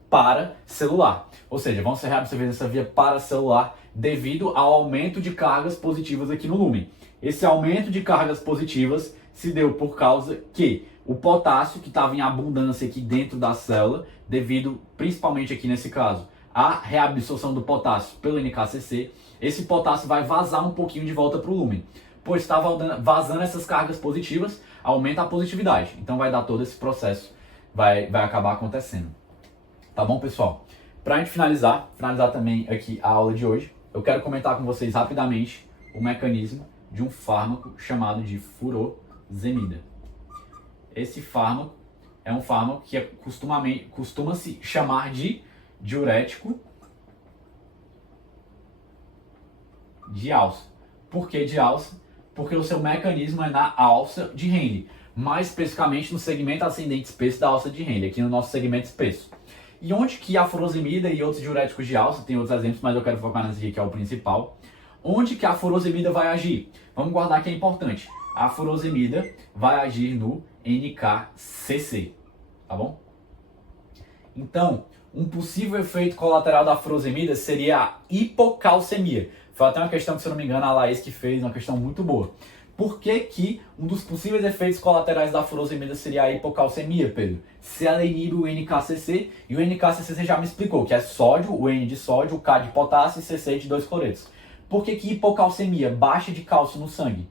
paracelular. Ou seja, vão ser reabsorvidos nessa via paracelular devido ao aumento de cargas positivas aqui no lumen. Esse aumento de cargas positivas se deu por causa que o potássio, que estava em abundância aqui dentro da célula, devido principalmente aqui nesse caso, à reabsorção do potássio pelo NKCC, esse potássio vai vazar um pouquinho de volta para o lumen. Pois está vazando essas cargas positivas, aumenta a positividade. Então vai dar todo esse processo, vai acabar acontecendo. Tá bom, pessoal? Para a gente finalizar também aqui a aula de hoje, eu quero comentar com vocês rapidamente o mecanismo de um fármaco chamado de furosemida. Esse fármaco é um fármaco que costuma-se chamar de diurético de alça. Por que de alça? Porque o seu mecanismo é na alça de Henle, mais especificamente no segmento ascendente espesso da alça de Henle, aqui no nosso segmento espesso. E onde que a furosemida e outros diuréticos de alça, tem outros exemplos, mas eu quero focar nesse aqui que é o principal. Onde que a furosemida vai agir? Vamos guardar que é importante. A furosemida vai agir no NKCC, tá bom? Então, um possível efeito colateral da furosemida seria a hipocalcemia. Foi até uma questão que, se eu não me engano, a Laís que fez, uma questão muito boa. Por que que um dos possíveis efeitos colaterais da furosemida seria a hipocalcemia, Pedro? Se ela inibe o NKCC, e o NKCC você já me explicou, que é sódio, o N de sódio, o K de potássio e CC de 2 cloretos. Por que que hipocalcemia? Baixa de cálcio no sangue.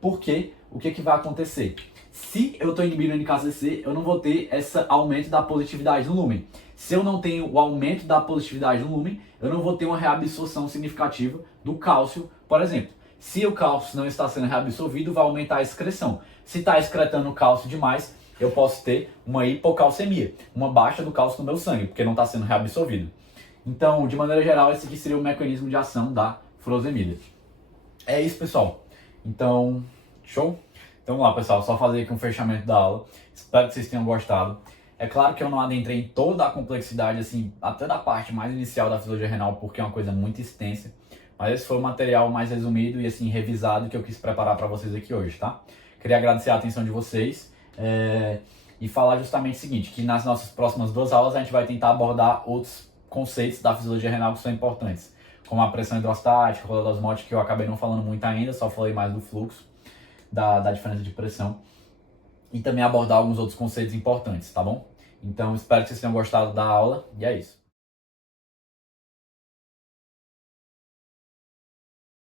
Porque o que vai acontecer? Se eu estou inibindo o NKCC, eu não vou ter esse aumento da positividade no lumen. Se eu não tenho o aumento da positividade no lumen, eu não vou ter uma reabsorção significativa do cálcio, por exemplo. Se o cálcio não está sendo reabsorvido, vai aumentar a excreção. Se está excretando cálcio demais, eu posso ter uma hipocalcemia, uma baixa do cálcio no meu sangue, porque não está sendo reabsorvido. Então, de maneira geral, esse aqui seria o mecanismo de ação da furosemida. É isso, pessoal. Então, show? Então vamos lá, pessoal, só fazer aqui um fechamento da aula. Espero que vocês tenham gostado. É claro que eu não adentrei em toda a complexidade, assim, até da parte mais inicial da fisiologia renal, porque é uma coisa muito extensa. Mas esse foi o material mais resumido e, assim, revisado que eu quis preparar para vocês aqui hoje, tá? Queria agradecer a atenção de vocês e falar justamente o seguinte, que nas nossas próximas 2 aulas a gente vai tentar abordar outros conceitos da fisiologia renal que são importantes, como a pressão hidrostática, roda osmótica, que eu acabei não falando muito ainda, só falei mais do fluxo, da diferença de pressão, e também abordar alguns outros conceitos importantes, tá bom? Então, espero que vocês tenham gostado da aula, e é isso.